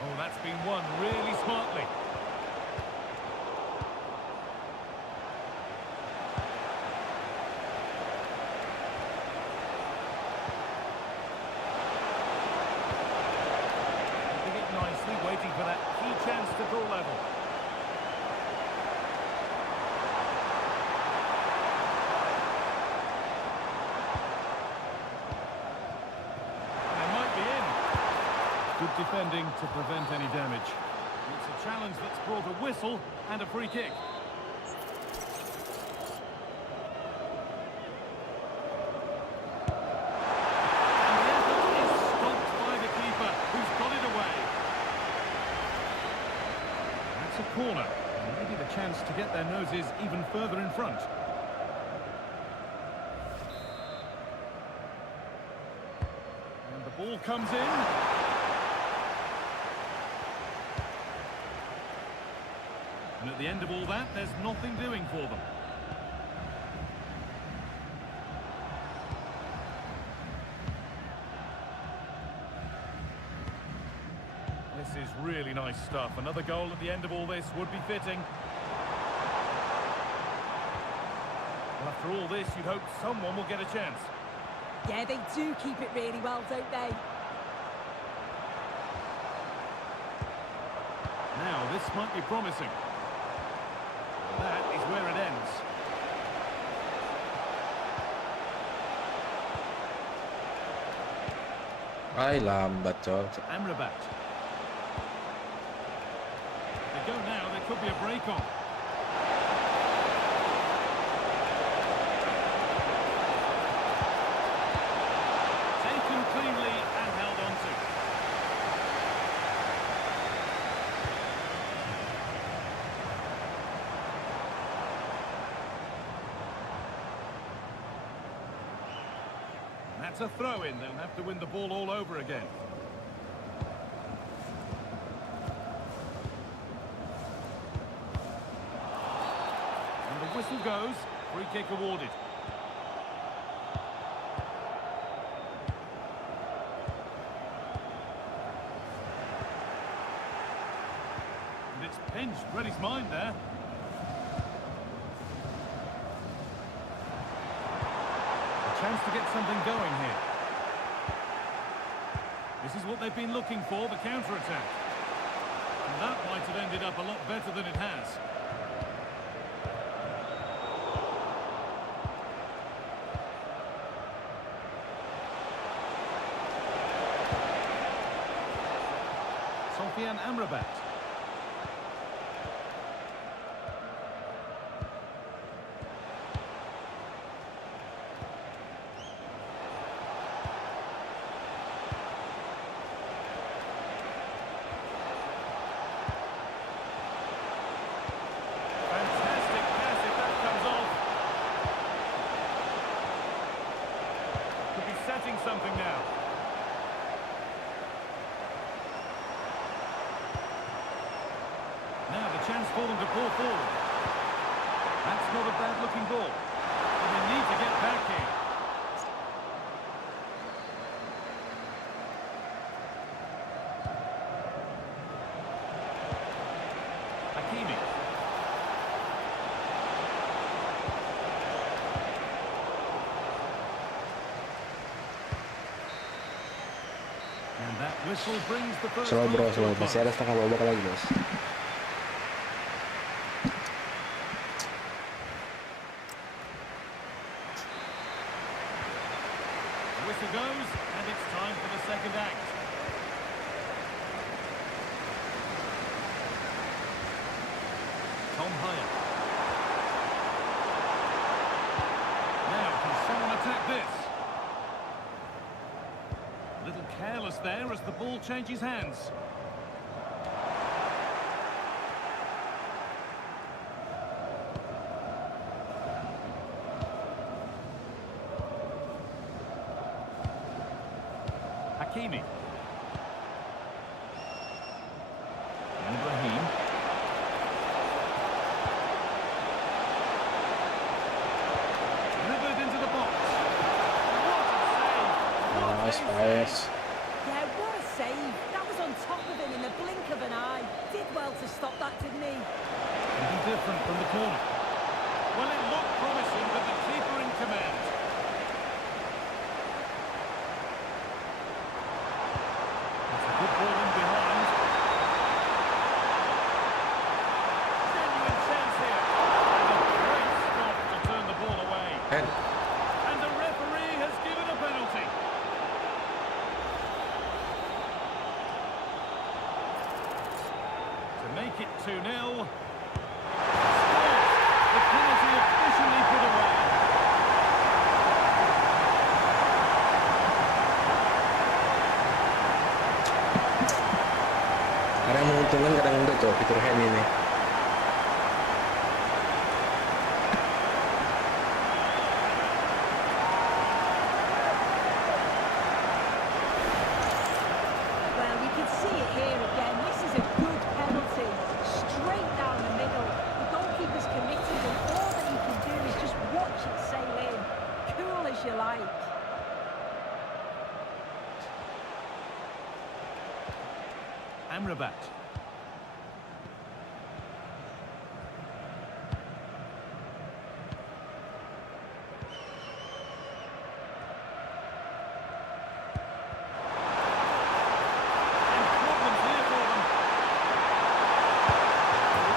Oh, that's been won really smartly. Keeping it nicely, waiting for that key chance to draw level. Good defending to prevent any damage. It's a challenge that's brought a whistle and a free kick. And the effort is stopped by the keeper, who's got it away. That's a corner. And maybe the chance to get their noses even further in front. And the ball comes in. And at the end of all that, there's nothing doing for them. This is really nice stuff. Another goal at the end of all this would be fitting. Well, after all this, you'd hope someone will get a chance. Yeah, they do keep it really well, don't they? Now, this might be promising. That is where it ends. Ay, lambat to. Amrabat. If they go now, there could be a break on. Taken cleanly and held on to. That's a throw-in. They'll have to win the ball all over again. And the whistle goes. Free kick awarded. And it's pinched. Read his mind there. Chance to get something going here. This is what they've been looking for, the counter-attack. And that might have ended up a lot better than it has. Sofian Amrabat. Something now. Now the chance for them to pull forward. That's not a bad looking ball. But they need to get back here. Hakimi. And that whistle brings the first Slow bro, half to slow. a close. Masih ada setengah babak lagi, guys. The whistle goes, and it's time for the second act. Tom Hyatt. Now, can someone attack this? A little careless there as the ball changes hands. Hakimi. And Raheem. Nice pass. Yeah, what a save. That was on top of him in the blink of an eye. Did well to stop that, didn't he? Can be different from the corner. Well, it looked promising, but the keeper in command. That's a good ball in behind. Genuine chance here. And a great stop to turn the ball away. And And the referee has given a penalty. To make it 2-0. The penalty officially put away. kadang menguntungkan, kadang enggak tuh fitur hand ini. Well, we can see it here again. This is a good penalty. Straight down the middle. The goalkeeper's committed, and all that he can do is just watch it sail in. Cool as you like. Amrabat. And problems here for them.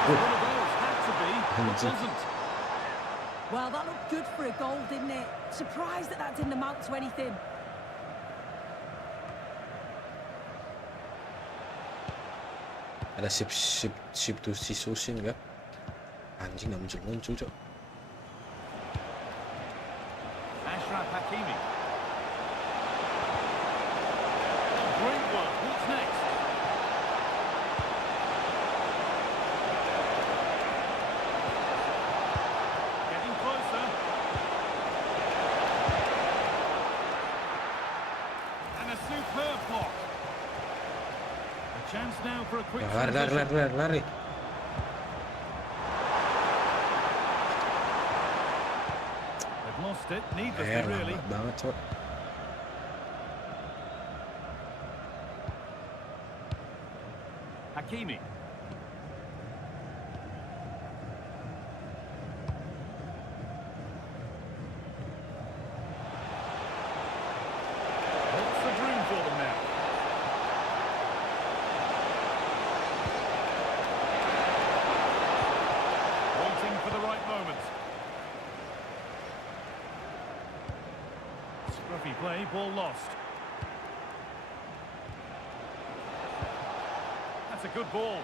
One of those had to be, but wasn't. Well, that looked good for a goal, didn't it? Surprised that that didn't amount to anything. Ada substitution kan? Anjing nggak muncul cok. Ashraf Hakimi. Great work. What's next? Getting closer. And a superb block. A chance now for a quick transition. Lari. They've lost it, needlessly really. Lambat banget cok. Hakimi. Lots of room for them now. Waiting for the right moment. Scruffy play, ball lost. That's a good ball.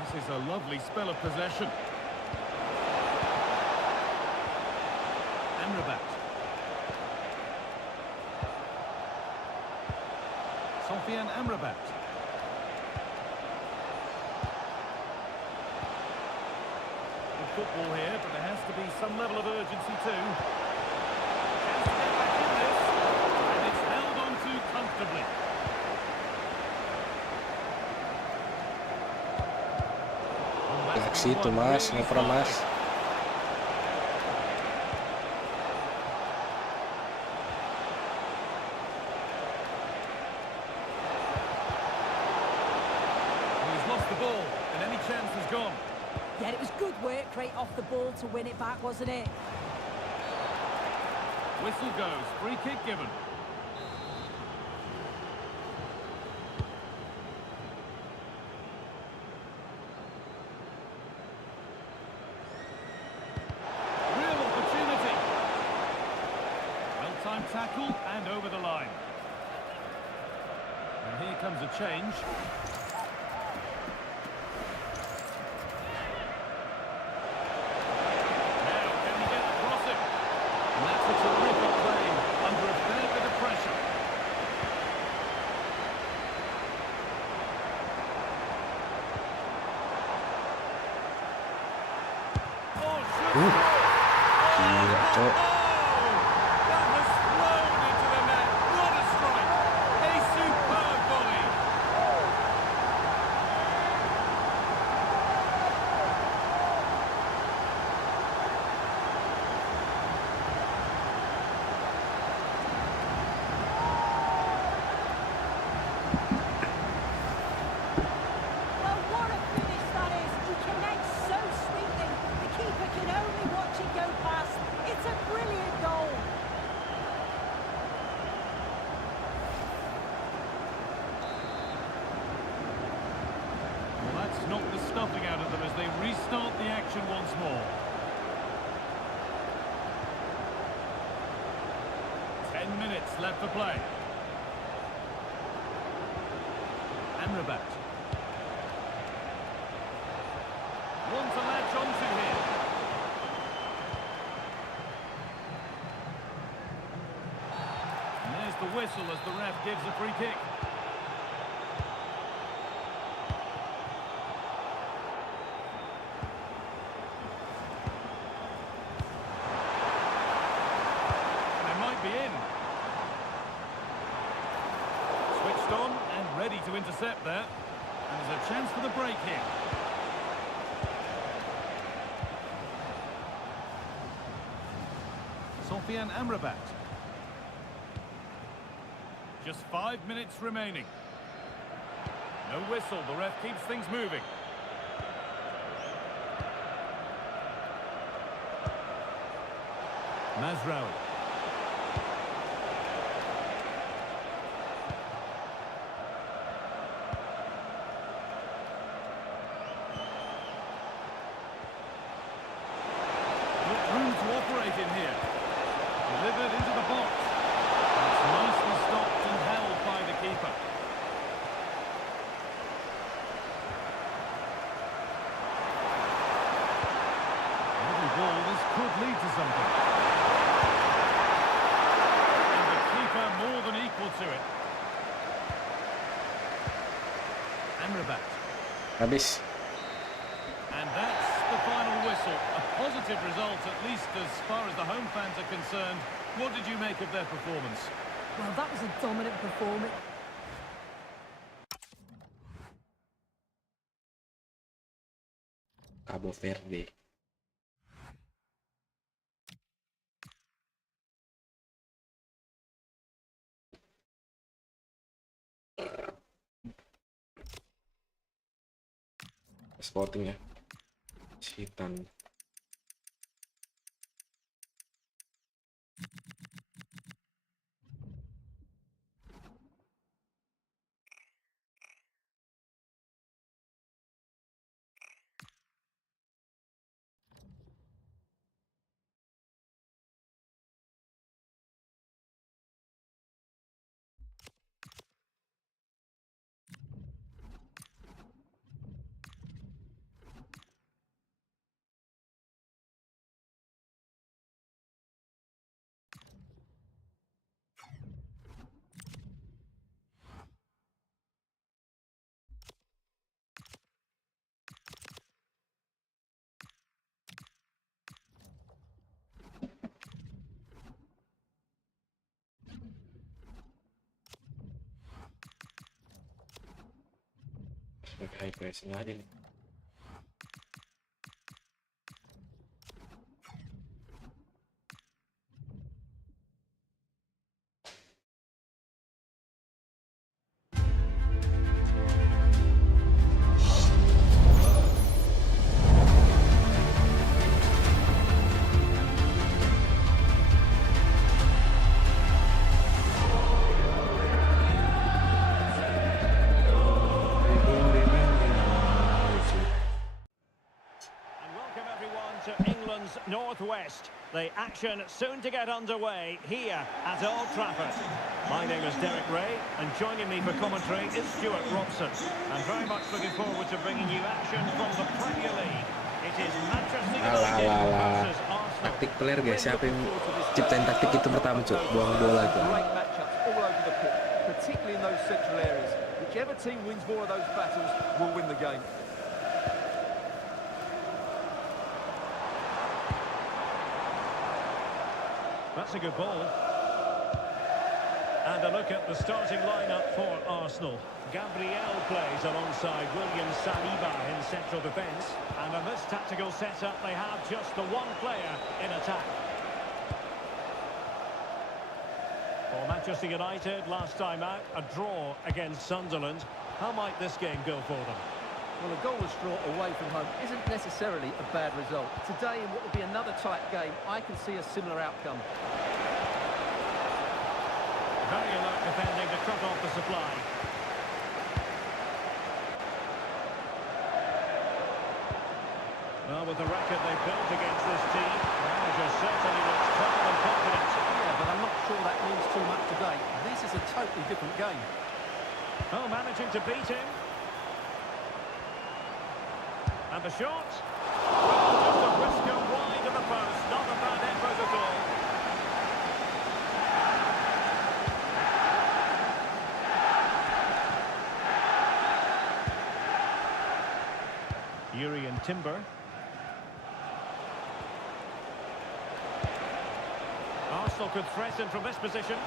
This is a lovely spell of possession. Amrabat. Sofian Amrabat. Good football here, but there has to be some level of urgency too. Chance to get back in this, and it's held on to comfortably. Oh, that's Aksi been itu won mas, really ngoper mas. smartly. He's lost the ball, and any chance is gone. Yeah, it was good work right off the ball to win it back, wasn't it? Whistle goes, free kick given. Real opportunity. Well-timed tackle and over the line. And here comes a change. Now, can he get the crossing? And that's a terrific play under a fair bit of pressure. Oh, shoot! Gila cok. That has flown into the net. What a strike! A superb volley. 10 minutes left for play. Amrabat. One to latch onto here. And there's the whistle as the ref gives a free kick. Switched on and ready to intercept there. And there's a chance for the break here. Sofian Amrabat. Just 5 minutes remaining. No whistle, the ref keeps things moving. Mazraoui. Room to operate in here. Delivered into the box. It's nicely stopped and held by the keeper. Every ball, this could lead to something. And the keeper more than equal to it. Amrabat. Habis. And that's the final whistle. A positive result, at least as far as the home fans are concerned. What did you make of their performance? Well, that was a dominant performance. Cabo Verde. Sporting ya. Hitam. Sebagai high pressing aja nih. Northwest. The action soon to get underway here at Old Trafford. My name is Derek Ray, and joining me for commentary is Stuart Robson. I'm very much looking forward to bringing you action from the Premier League. It is Manchester United versus Arsenal. Taktik player guys, siapa yang ciptain taktik itu pertama, Cuk? Buang bola tuh. Great matchups all over the pitch, particularly in those central areas. Whichever team wins more of those battles will win the game. That's a good ball. And a look at the starting lineup for Arsenal. Gabriel plays alongside William Saliba in central defence. And in this tactical setup, they have just the one player in attack. For Manchester United, last time out, a draw against Sunderland. How might this game go for them? Well, a goalless draw away from home isn't necessarily a bad result. Today, in what will be another tight game, I can see a similar outcome. Very alert defending to cut off the supply. Well, with the record they've built against this team, the manager certainly looks calm and confident. Yeah, but I'm not sure that means too different game. Oh, managing to beat him. And the shot. Well, just a whisker wide of the post. Not a bad effort at all. Urian Timber. Arsenal could threaten from this position.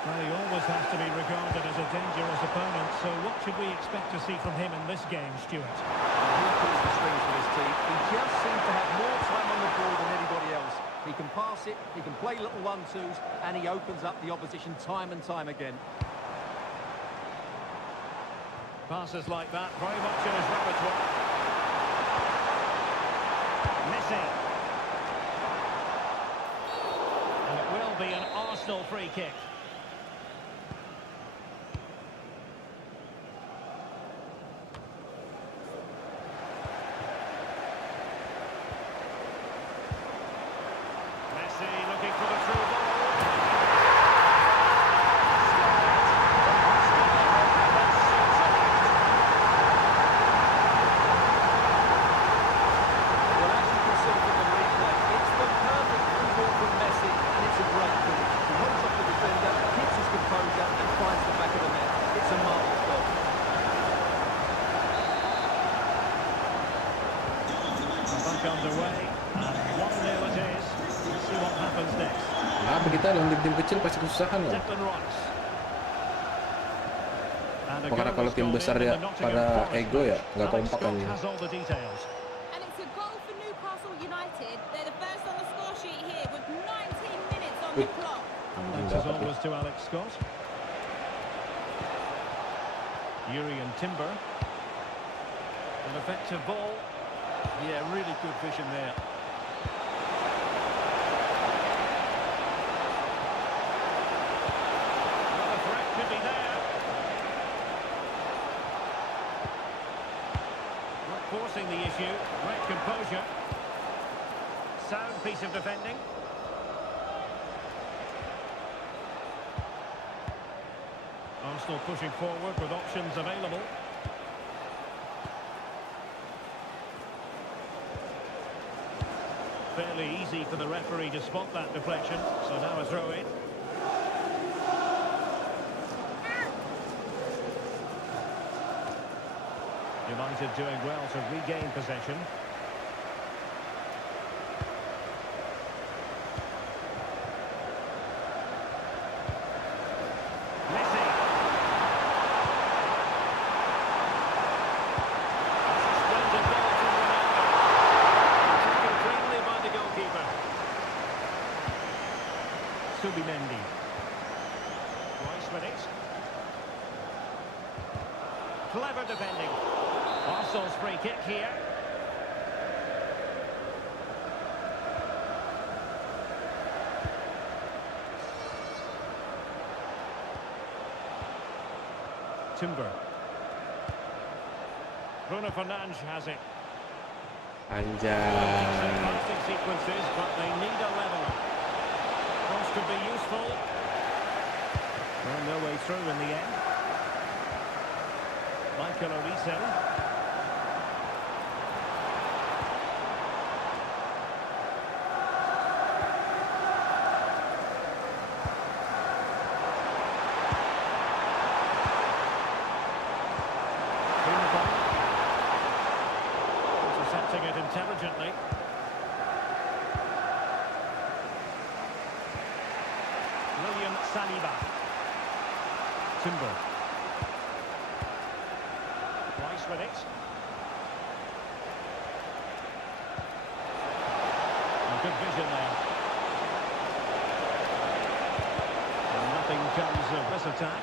Well, he always has to be regarded as a dangerous opponent, so what should we expect to see from him in this game, Stuart? He pulls the strings for this team. He just seems to have more time on the ball than anybody else. He can pass it, he can play little 1-2s, and he opens up the opposition time and time again. Passes like that, very much in his repertoire. Masih. And it will be an Arsenal free kick. Masih looking for the through ball. Well, as you can see from the replay, it's the perfect through ball from Messi, and it's a great finish. He holds up the defender, keeps his composure, and finds the back of the net. It's a marvellous goal. Back underway, and 1-0 it is. Let's see what happens next. Apa kita lawan tim kecil pasti kesusahan loh. Declan Rice. And a Karena goal kalau has tim gone besar in ya the Nottingham pada Forest ego ya, match. nggak Alex kompak Scott kan. has all the details. And it's a goal for Newcastle United. They're the first on the score sheet here with 19 minutes on the clock. Thanks as always to Alex Scott. Urian Timber. An effective ball. Yeah, really good vision there. Well, the threat could be there. Not forcing the issue. Great composure. Sound piece of defending. Arsenal pushing forward with options available. Fairly easy for the referee to spot that deflection, so now a throw in. United doing well to regain possession. Messi. That's a splendid ball from Ronaldo. Taken cleanly by the goalkeeper. Subimendi. Rice with it. Clever defending. Arsenal's free kick here. Timber. Bruno Fernandes has it. Anjay. Passing sequences, but they need a leveler. Cross could be useful. Well, no way through in the end. Michael Olise. Intercepting it intelligently. William Saliba. Timber. Rice with it. And good vision there. And nothing comes of this attack.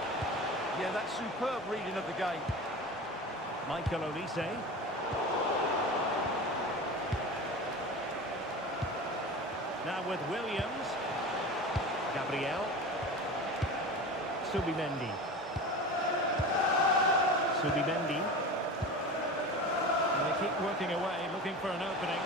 Yeah, that's superb reading of the game. Michael Olise. Now with Williams. Gabriel. Subimendi. Subimendi. And they keep working away, looking for an opening.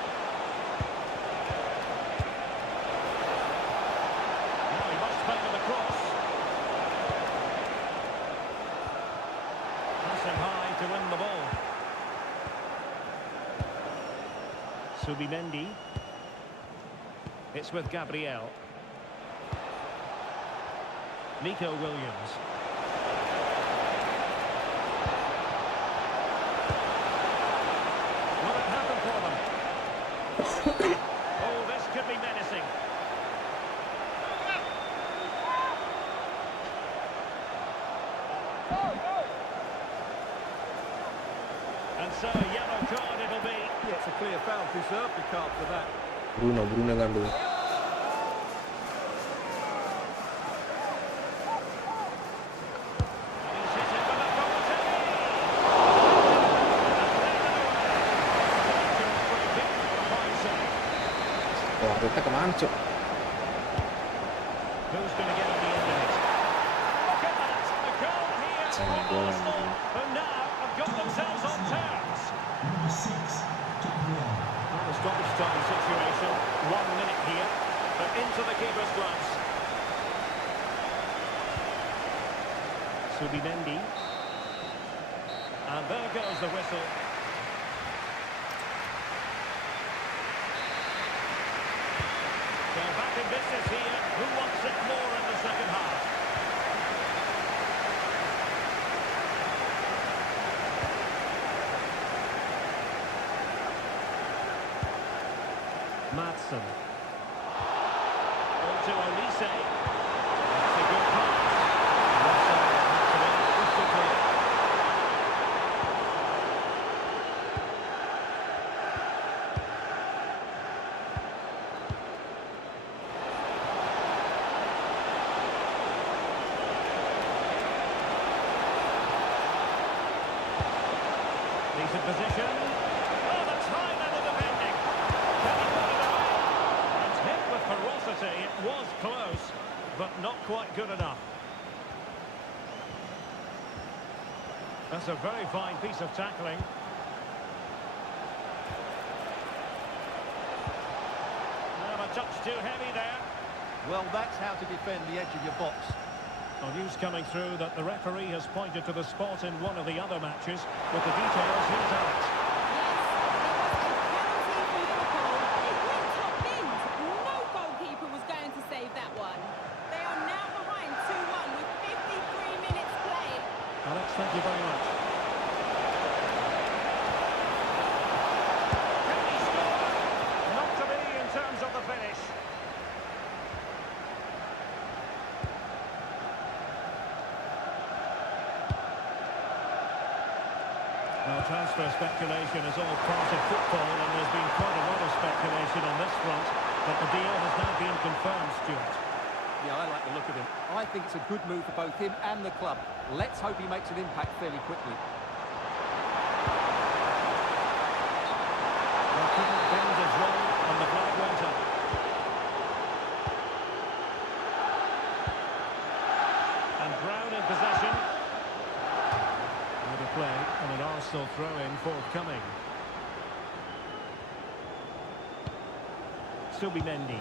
Subimendi. It's with Gabriel. Nico Williams. Will it happen for them? Oh, this could be menacing. And so, yellow card it'll be. Yeah, it's a clear foul. Deserved a card for that. Bruno കണ്ടു. Wah, kita kemana, Cuk? Who's going to get on the end of it? Look at that! A goal here Sayang from bola Arsenal, ini. who now have got themselves on terms. Well, the stoppage time situation, 1 minute here, but into the keeper's gloves. Subimendi. And there goes the whistle. They're back in business here. Who wants it more in the second half? Madsen. On to Olise. That's a good pass. Crystal clear. Decent position. Oh, that's high level defending. Can he put it away? It's hit with ferocity. It was close, but not quite good enough. That's a very fine piece of tackling. A touch too heavy there. Well, that's how to defend the edge of your box. Well, news coming through that the referee has pointed to the spot in one of the other matches. With the details, here's Alex. No goalkeeper was going to save that one. They are now behind 2-1 with 53 minutes played. Alex, thank you very much. Can he score? Not to be in terms of the finish. Well, transfer speculation is all part of football, and there's been quite a lot of speculation on this front, but the deal has now been confirmed, Stuart. Yeah, I like the look of him. I think it's a good move for both him and the club. Let's hope he makes an impact fairly quickly. Well, couldn't bend his role, and the flag went up. And Brown in possession. With a play and an Arsenal throw-in forthcoming. Subimendi.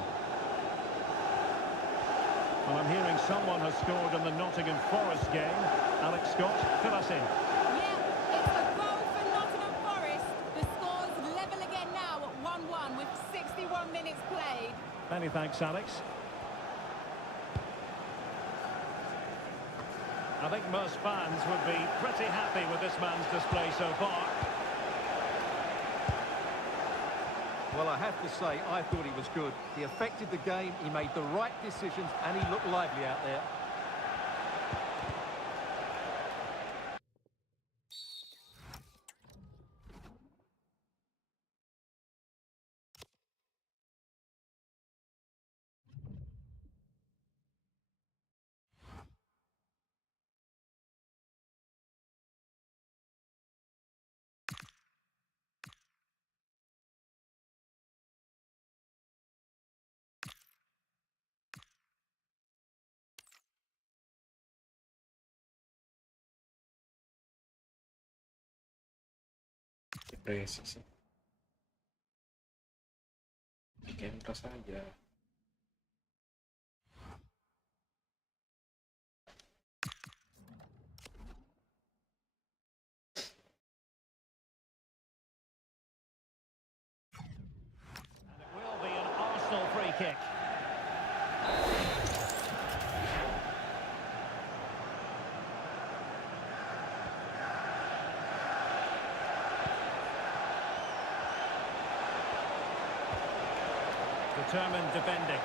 Well, I'm hearing someone has scored in the Nottingham Forest game. Alex Scott, fill us in. Yeah, it's a goal for Nottingham Forest. The score's level again now at 1-1 with 61 minutes played. Many thanks, Alex. I think most fans would be pretty happy with this man's display so far. Well, I have to say, I thought he was good. He affected the game, he made the right decisions, and he looked lively out there. Depresi sih. Bikin tos aja. kick. Determined defending.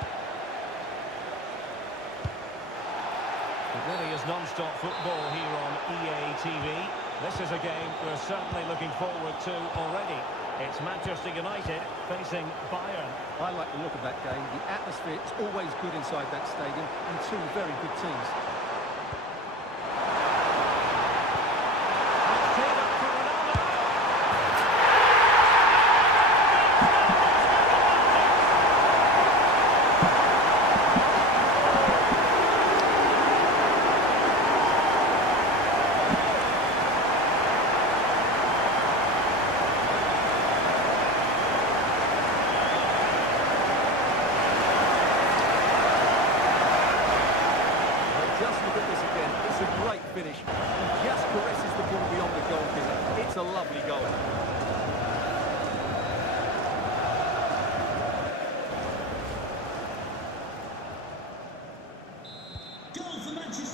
It really is non-stop football here on EA TV. This is a game we're certainly looking forward to already. It's Manchester United facing Bayern. I like the look of that game. The atmosphere is always good inside that stadium, and two very good teams. It's cleared up for Ronaldo. Just look at this again. It's a great finish. He just caresses the ball beyond the goalkeeper. It's a lovely goal.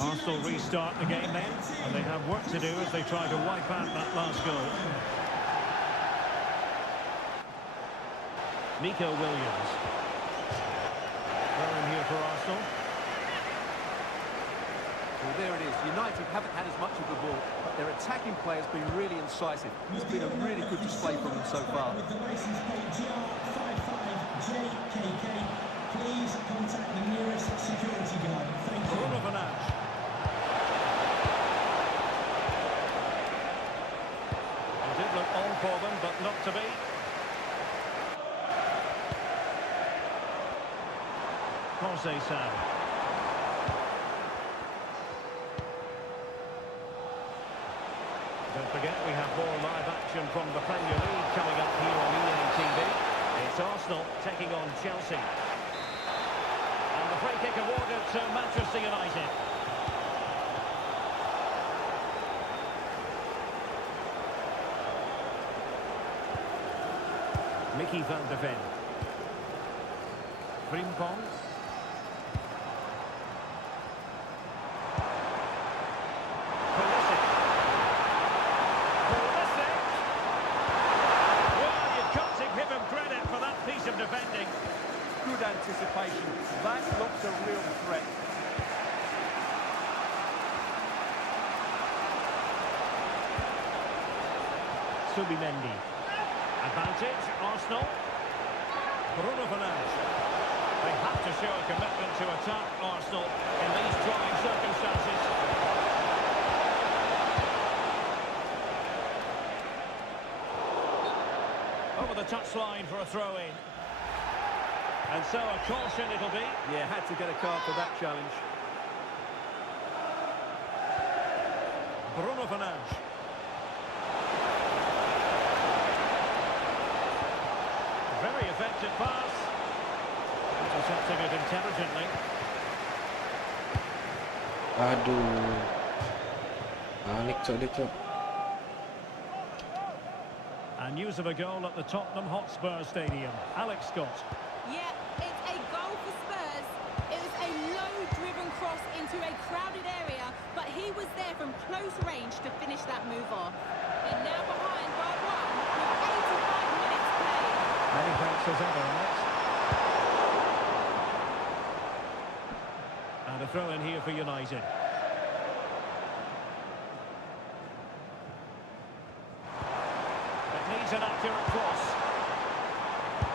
Arsenal restart the game then, and they have work to do as they try to wipe out that last goal. Nico Williams. Throw in here for Arsenal. Well, there it is. United haven't had as much of the ball, but their attacking play has been really incisive. It's been a really good display from them so far. With the license plate GR55JKK, please contact the nearest security guard. Thank you. Bruno Fernandes. It did look on for them, but not to be. Jose Sam. Don't forget, we have more live action from the Premier League coming up here on EA TV. It's Arsenal taking on Chelsea. And the free kick awarded to Manchester United. Mickey van de Ven. Frimpong. Of defending. Good anticipation. That looks a real threat. Subimendi. Advantage, Arsenal. Bruno Fernandes. They have to show a commitment to attack Arsenal in these trying circumstances. Over the touchline for a throw-in. And so a caution it'll be. Yeah, had to get a card for that challenge. Bruno Fernandes. Very effective pass. Intercepting it intelligently. Aduh. Panik cok dia cok. And news of a goal at the Tottenham Hotspur Stadium. Alex Scott. Yeah, it's a goal for Spurs. It was a low-driven cross into a crowded area, but he was there from close range to finish that move off. They're now behind by one with 85 minutes played. Many thanks as ever, Alex. And a throw in here for United. It needs an accurate cross.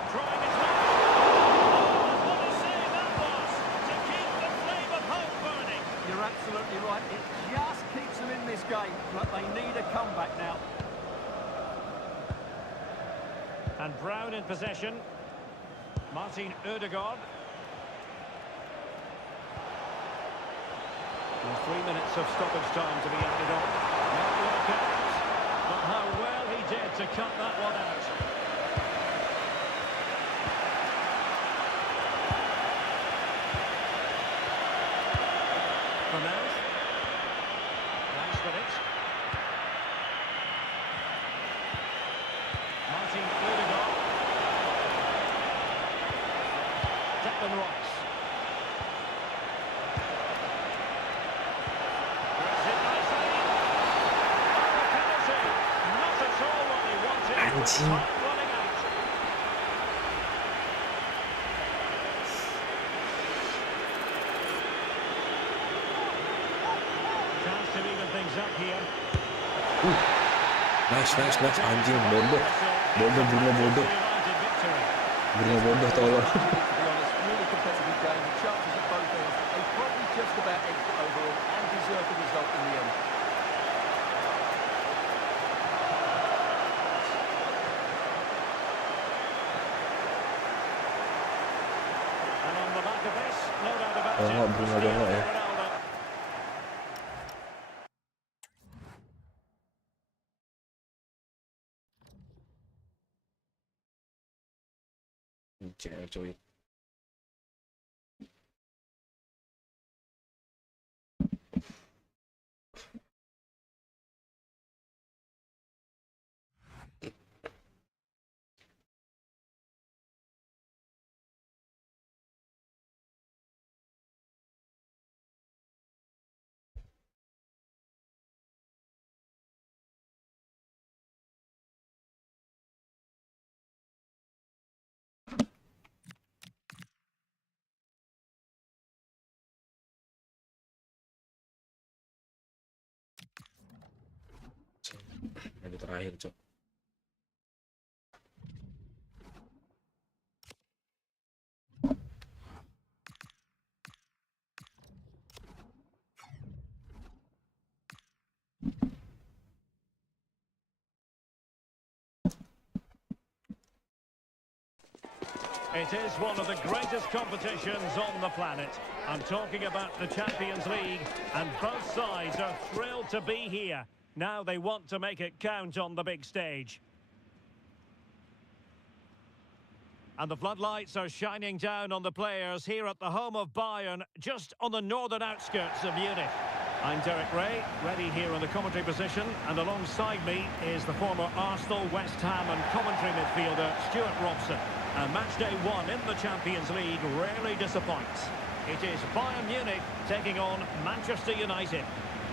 Trying his luck. Oh, what a save that was to keep the flame of hope burning. You're absolutely right. It just keeps them in this game, but they need a comeback now. And Brown in possession. Martin Ødegaard. And 3 minutes of stoppage time to be added on. Not work out, but how well he did to cut that one out. Fernandes. Nice with it. Martin Ødegaard. Declan Rice. Anjing. Chance to even things up here. Nice. Anjing, bodoh. Bodoh. Bruno bodoh tolong. To be honest, really competitive game. The chances at both ends. They probably just about edged it overall and deserved the result in the end. And on the back of this, no doubt about Bongok, it. Bruno bongok ya. Ronaldo. Cewek coy. Ini terakhir cok. It is one of the greatest competitions on the planet. I'm talking about the Champions League, and both sides are thrilled to be here. Now they want to make it count on the big stage. And the floodlights are shining down on the players here at the home of Bayern, just on the northern outskirts of Munich. I'm Derek Ray, ready here in the commentary position, and alongside me is the former Arsenal, West Ham and commentary midfielder Stuart Robson. And match day one in the Champions League rarely disappoints. It is Bayern Munich taking on Manchester United.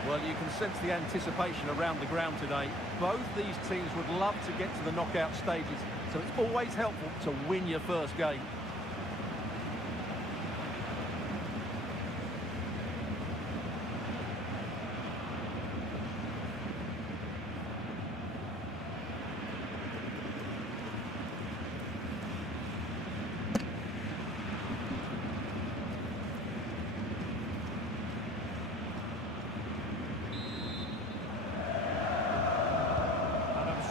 Well, you can sense the anticipation around the ground today. Both these teams would love to get to the knockout stages, so it's always helpful to win your first game.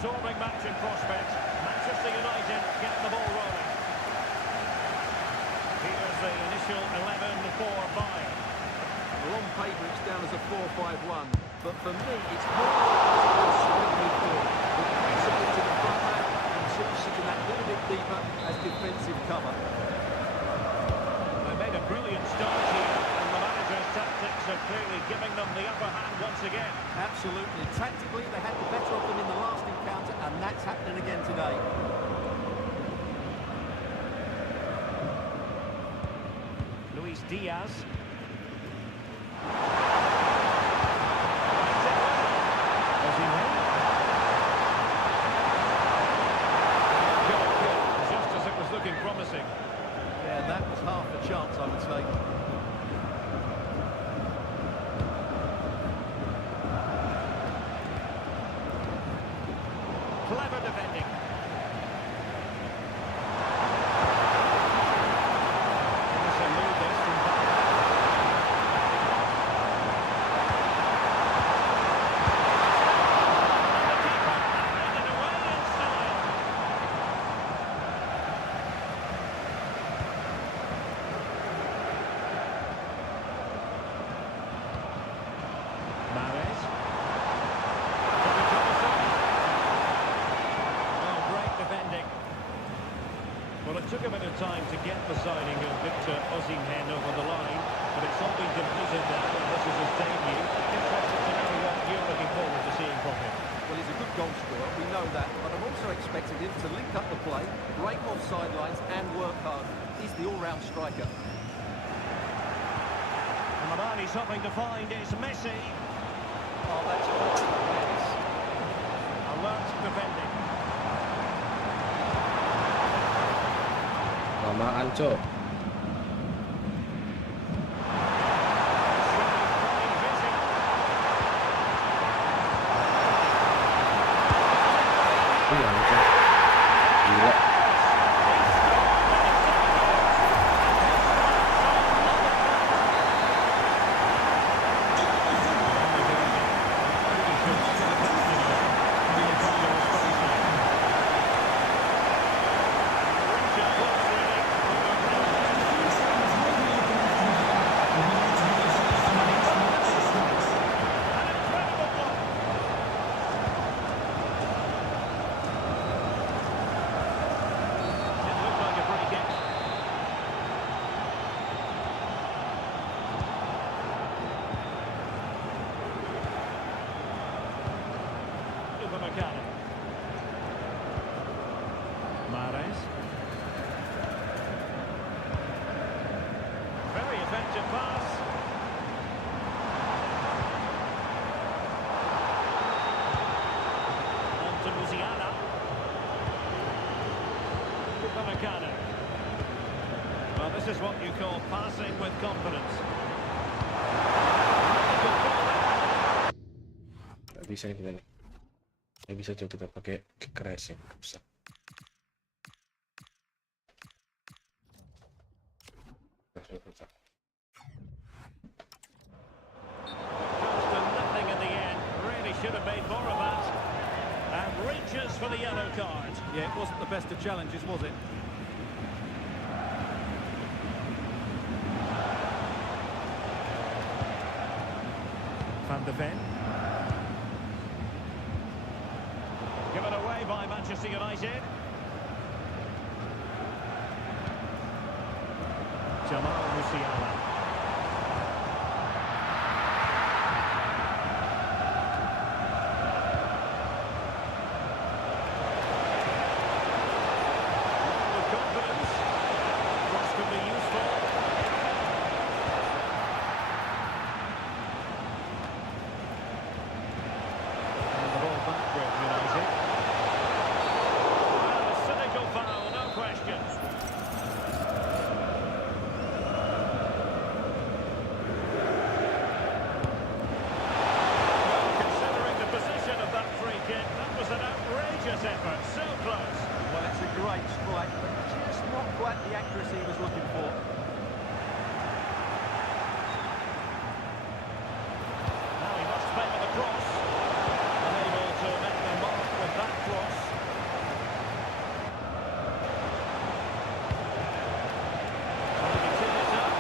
Absorbing match in prospect. Manchester United get the ball rolling. Here's the initial 11 for Bayern. Well, on paper it's down as a 4-5-1, but for me it's more like a solid midfield with flexibility to the front man and sort of sitting that little bit deeper as defensive cover. They made a brilliant start here, and the manager's tactics are clearly giving them the upper hand once again. Absolutely. Tactically, they had the better of them in the last encounter, and that's happening again today. Luis Diaz. Just as it was looking promising. Yeah, that was half a chance, I would say. Clever defending. Also move this from Well, it took a bit of time to get the signing of Victor Osimhen over the line, but it's all been completed now, and this is his debut. Interested to know what you're looking forward to seeing from him. Well, he's a good goal scorer, we know that, but I'm also expecting him to link up the play, break off sidelines and work hard. He's the all-round striker. And the man he's hoping to find is Masih. Oh, that's great awareness. Alert defending. Lamaan, Cok. Iya, Cok. Gila. Very effective pass. On to Musiala. Well, this is what you call passing with confidence. Nggak bisa nih kita nih. Nggak bisa, coba kita pakai kekerasan. Bisa. Comes to nothing in the end. Really should have made more of that. And reaches for the yellow card. Yeah, it wasn't the best of challenges, was it? Van de Ven. Given away by Manchester United. Jamal Musiala. With confidence. Cross could be useful. And the ball back with United. Well, a cynical foul, no question. Considering the position of that free kick, that was an outrageous effort, so close. Well, it's a great strike, but just not quite the accuracy he was looking for. Now he must favour the cross. Unable to make the mark with that cross. Trying to tee it up.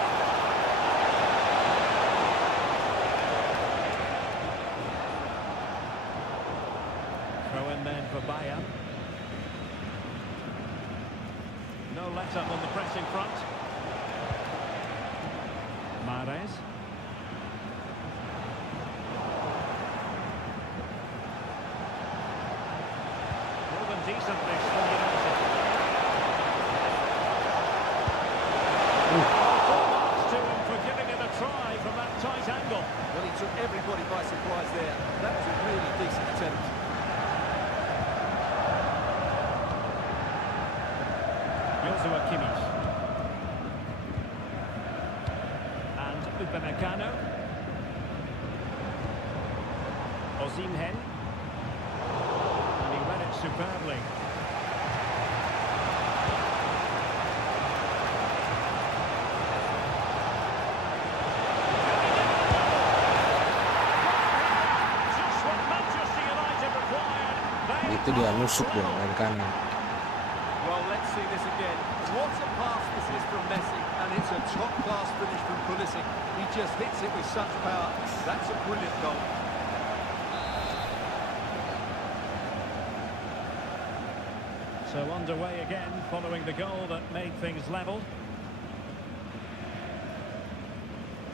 Throw in then for Bayern. No let-up on the pressing front. Mahrez. More than decent this from United. Full marks to him for giving it a try from that tight angle. Well, he took everybody by surprise there. That was a really decent attempt. Joshua Kimmich. And Upamecano. Osimhen. And he read it superbly. Just what Manchester United required. Itu dia nusuk dong dari kanan. Well, let's see this again. What a pass this is from Messi, and it's a top-class finish from Pulisic. He just hits it with such power. That's a brilliant goal. So underway again, following the goal that made things level.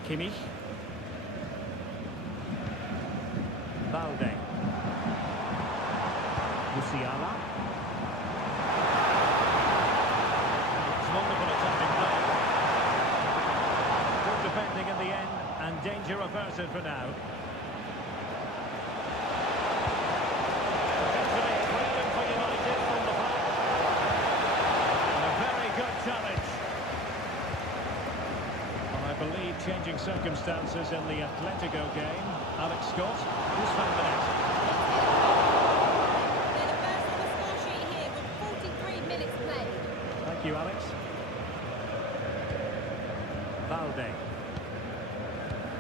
Kimmich. Balde. Musiala. It's wonderful attacking play. danger averted for now. Freedom for United from the back. And a very good challenge. Well, I believe changing circumstances in the Atletico game. Alex Scott, who's found the net? They're the first on the score sheet here with 43 minutes played. Thank you, Alex. Valde.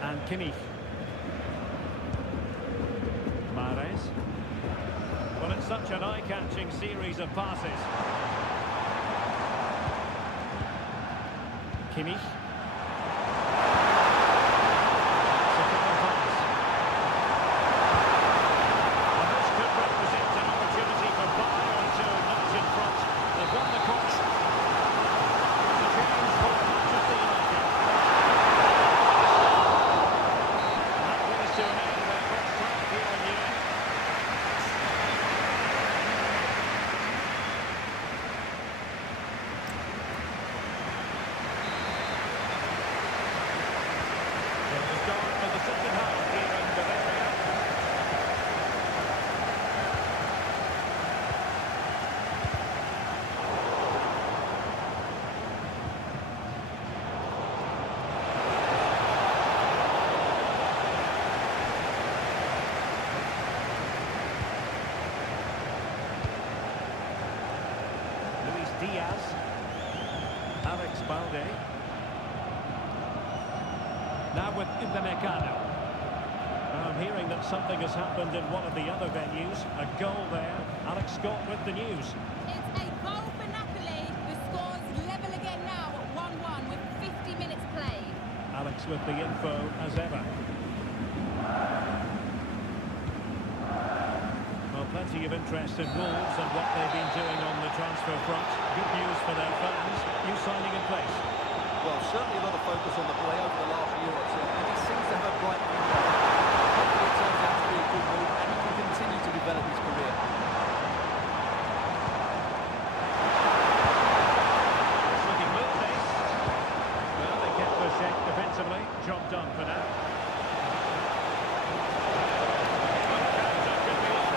And Kimmich. Mahrez. Well, it's such an eye-catching series of passes. Kimmich. Second pass. And this could represent an opportunity for Bayern to notch in front. They've won the course. The change for Manchester United. And that brings to an end their first half here in Munich. Well, the start for the second half here in Bavaria. Luis Diaz. Alex Balde. Now with Upamecano. I'm hearing that something has happened in one of the other venues. A goal there. Alex Scott with the news. It's a goal for Napoli. The score's level again now at 1-1 with 50 minutes played. Alex with the info as ever. Well, plenty of interest in Wolves and what they've been doing on the transfer front. Good news for their fans. New signing in place. Well, certainly a lot of focus on the play over the last year or two, and he seems to have a bright future. Hopefully it turns out to be a good move, and he can continue to develop his career. It's looking move this. Well, they kept the check defensively. Job done for now. Well, counter could be on.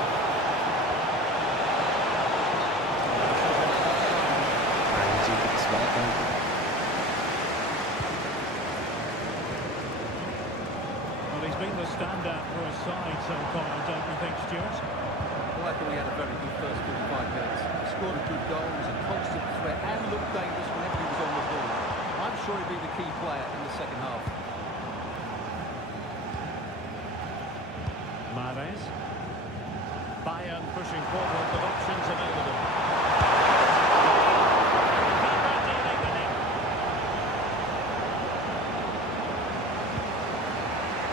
Anjing, tipis banget kan. Well, he's been the standout for his side so far, don't you think, Stuart? Well, I thought he had a very good first 45 minutes. He scored a good goal, was a constant threat, and looked dangerous whenever he was on the ball. I'm sure he'll be the key player in the second half. Mahrez. Bayern pushing forward with options available. Keeper dealing with it.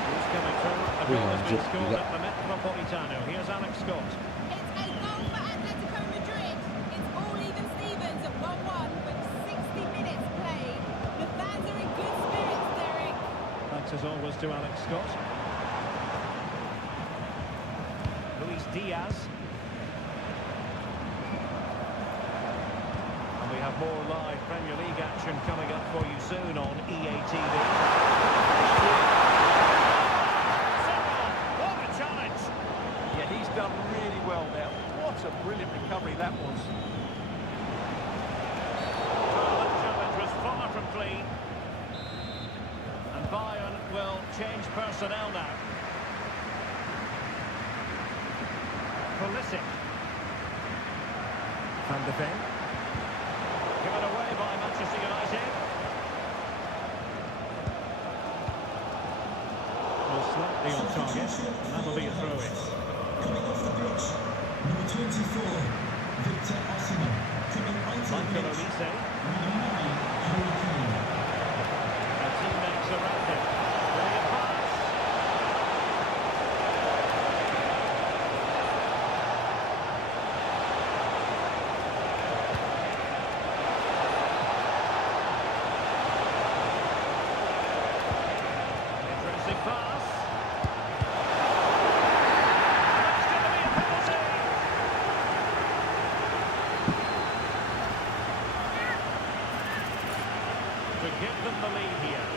Who's coming through? A goal has been scored at the Metropolitano. Here's Alex Scott. It's a goal for Atletico Madrid. It's all even Stevens at 1-1 with 60 minutes played. The fans are in good spirits, Derek. Thanks as always to Alex Scott. Luis Diaz. And we have more live Premier League action coming up for you soon on EA TV. What a challenge! Yeah, he's done really well there. What a brilliant recovery that was. Well, that challenge was far from clean. And Bayern will change personnel now. Pulisic. Van de Ven. Given away by Manchester United. Well, slightly on target. And that'll be a throw-in. Coming off the pitch, number 24, Victor Osimhen. Coming onto the Michael pitch, Olise. number 9, Harry Kane. Their teammates around him. Brilliant pass. Interesting pass. That's going to be a penalty. To give them the lead here.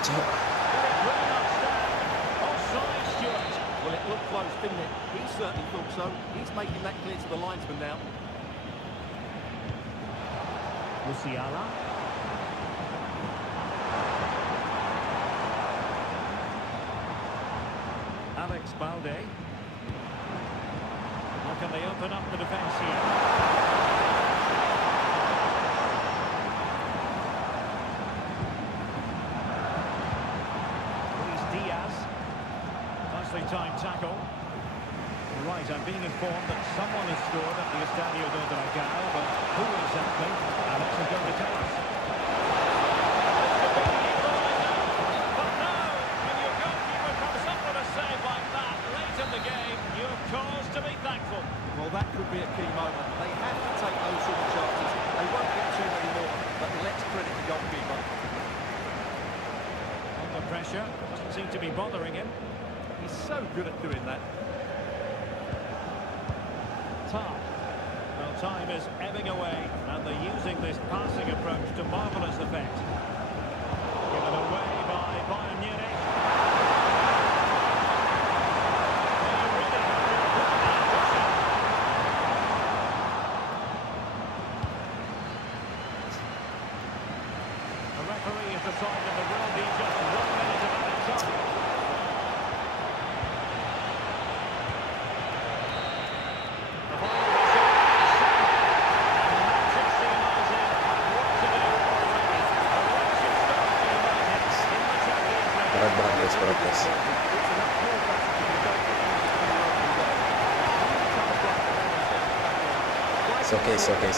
Cok. It will not stand. Offside, Stuart. Well, it looked close, didn't it? He certainly thought so. He's making that clear to the linesman now. Musiala. Alex Balde. How can they open up the defence here? Luis Diaz. Nicely timed tackle. Right, I'm being informed that someone has scored at the Estadio do Dragão, but who exactly? Alex is going to tell us. But no, when your goalkeeper comes up with a save like that late in the game, you have cause to be thankful. Well, that could be a key moment. They have to take those sort of chances. They won't get too many more, but let's credit the goalkeeper. Under pressure, doesn't seem to be bothering him. He's so good at doing that. Well, time is ebbing away, and they're using this passing approach to marvellous effect. Given away by Bayern Munich. You really have to apply that pressure. The referee has decided there will be just 1 minute of added time. Progress. It's okay.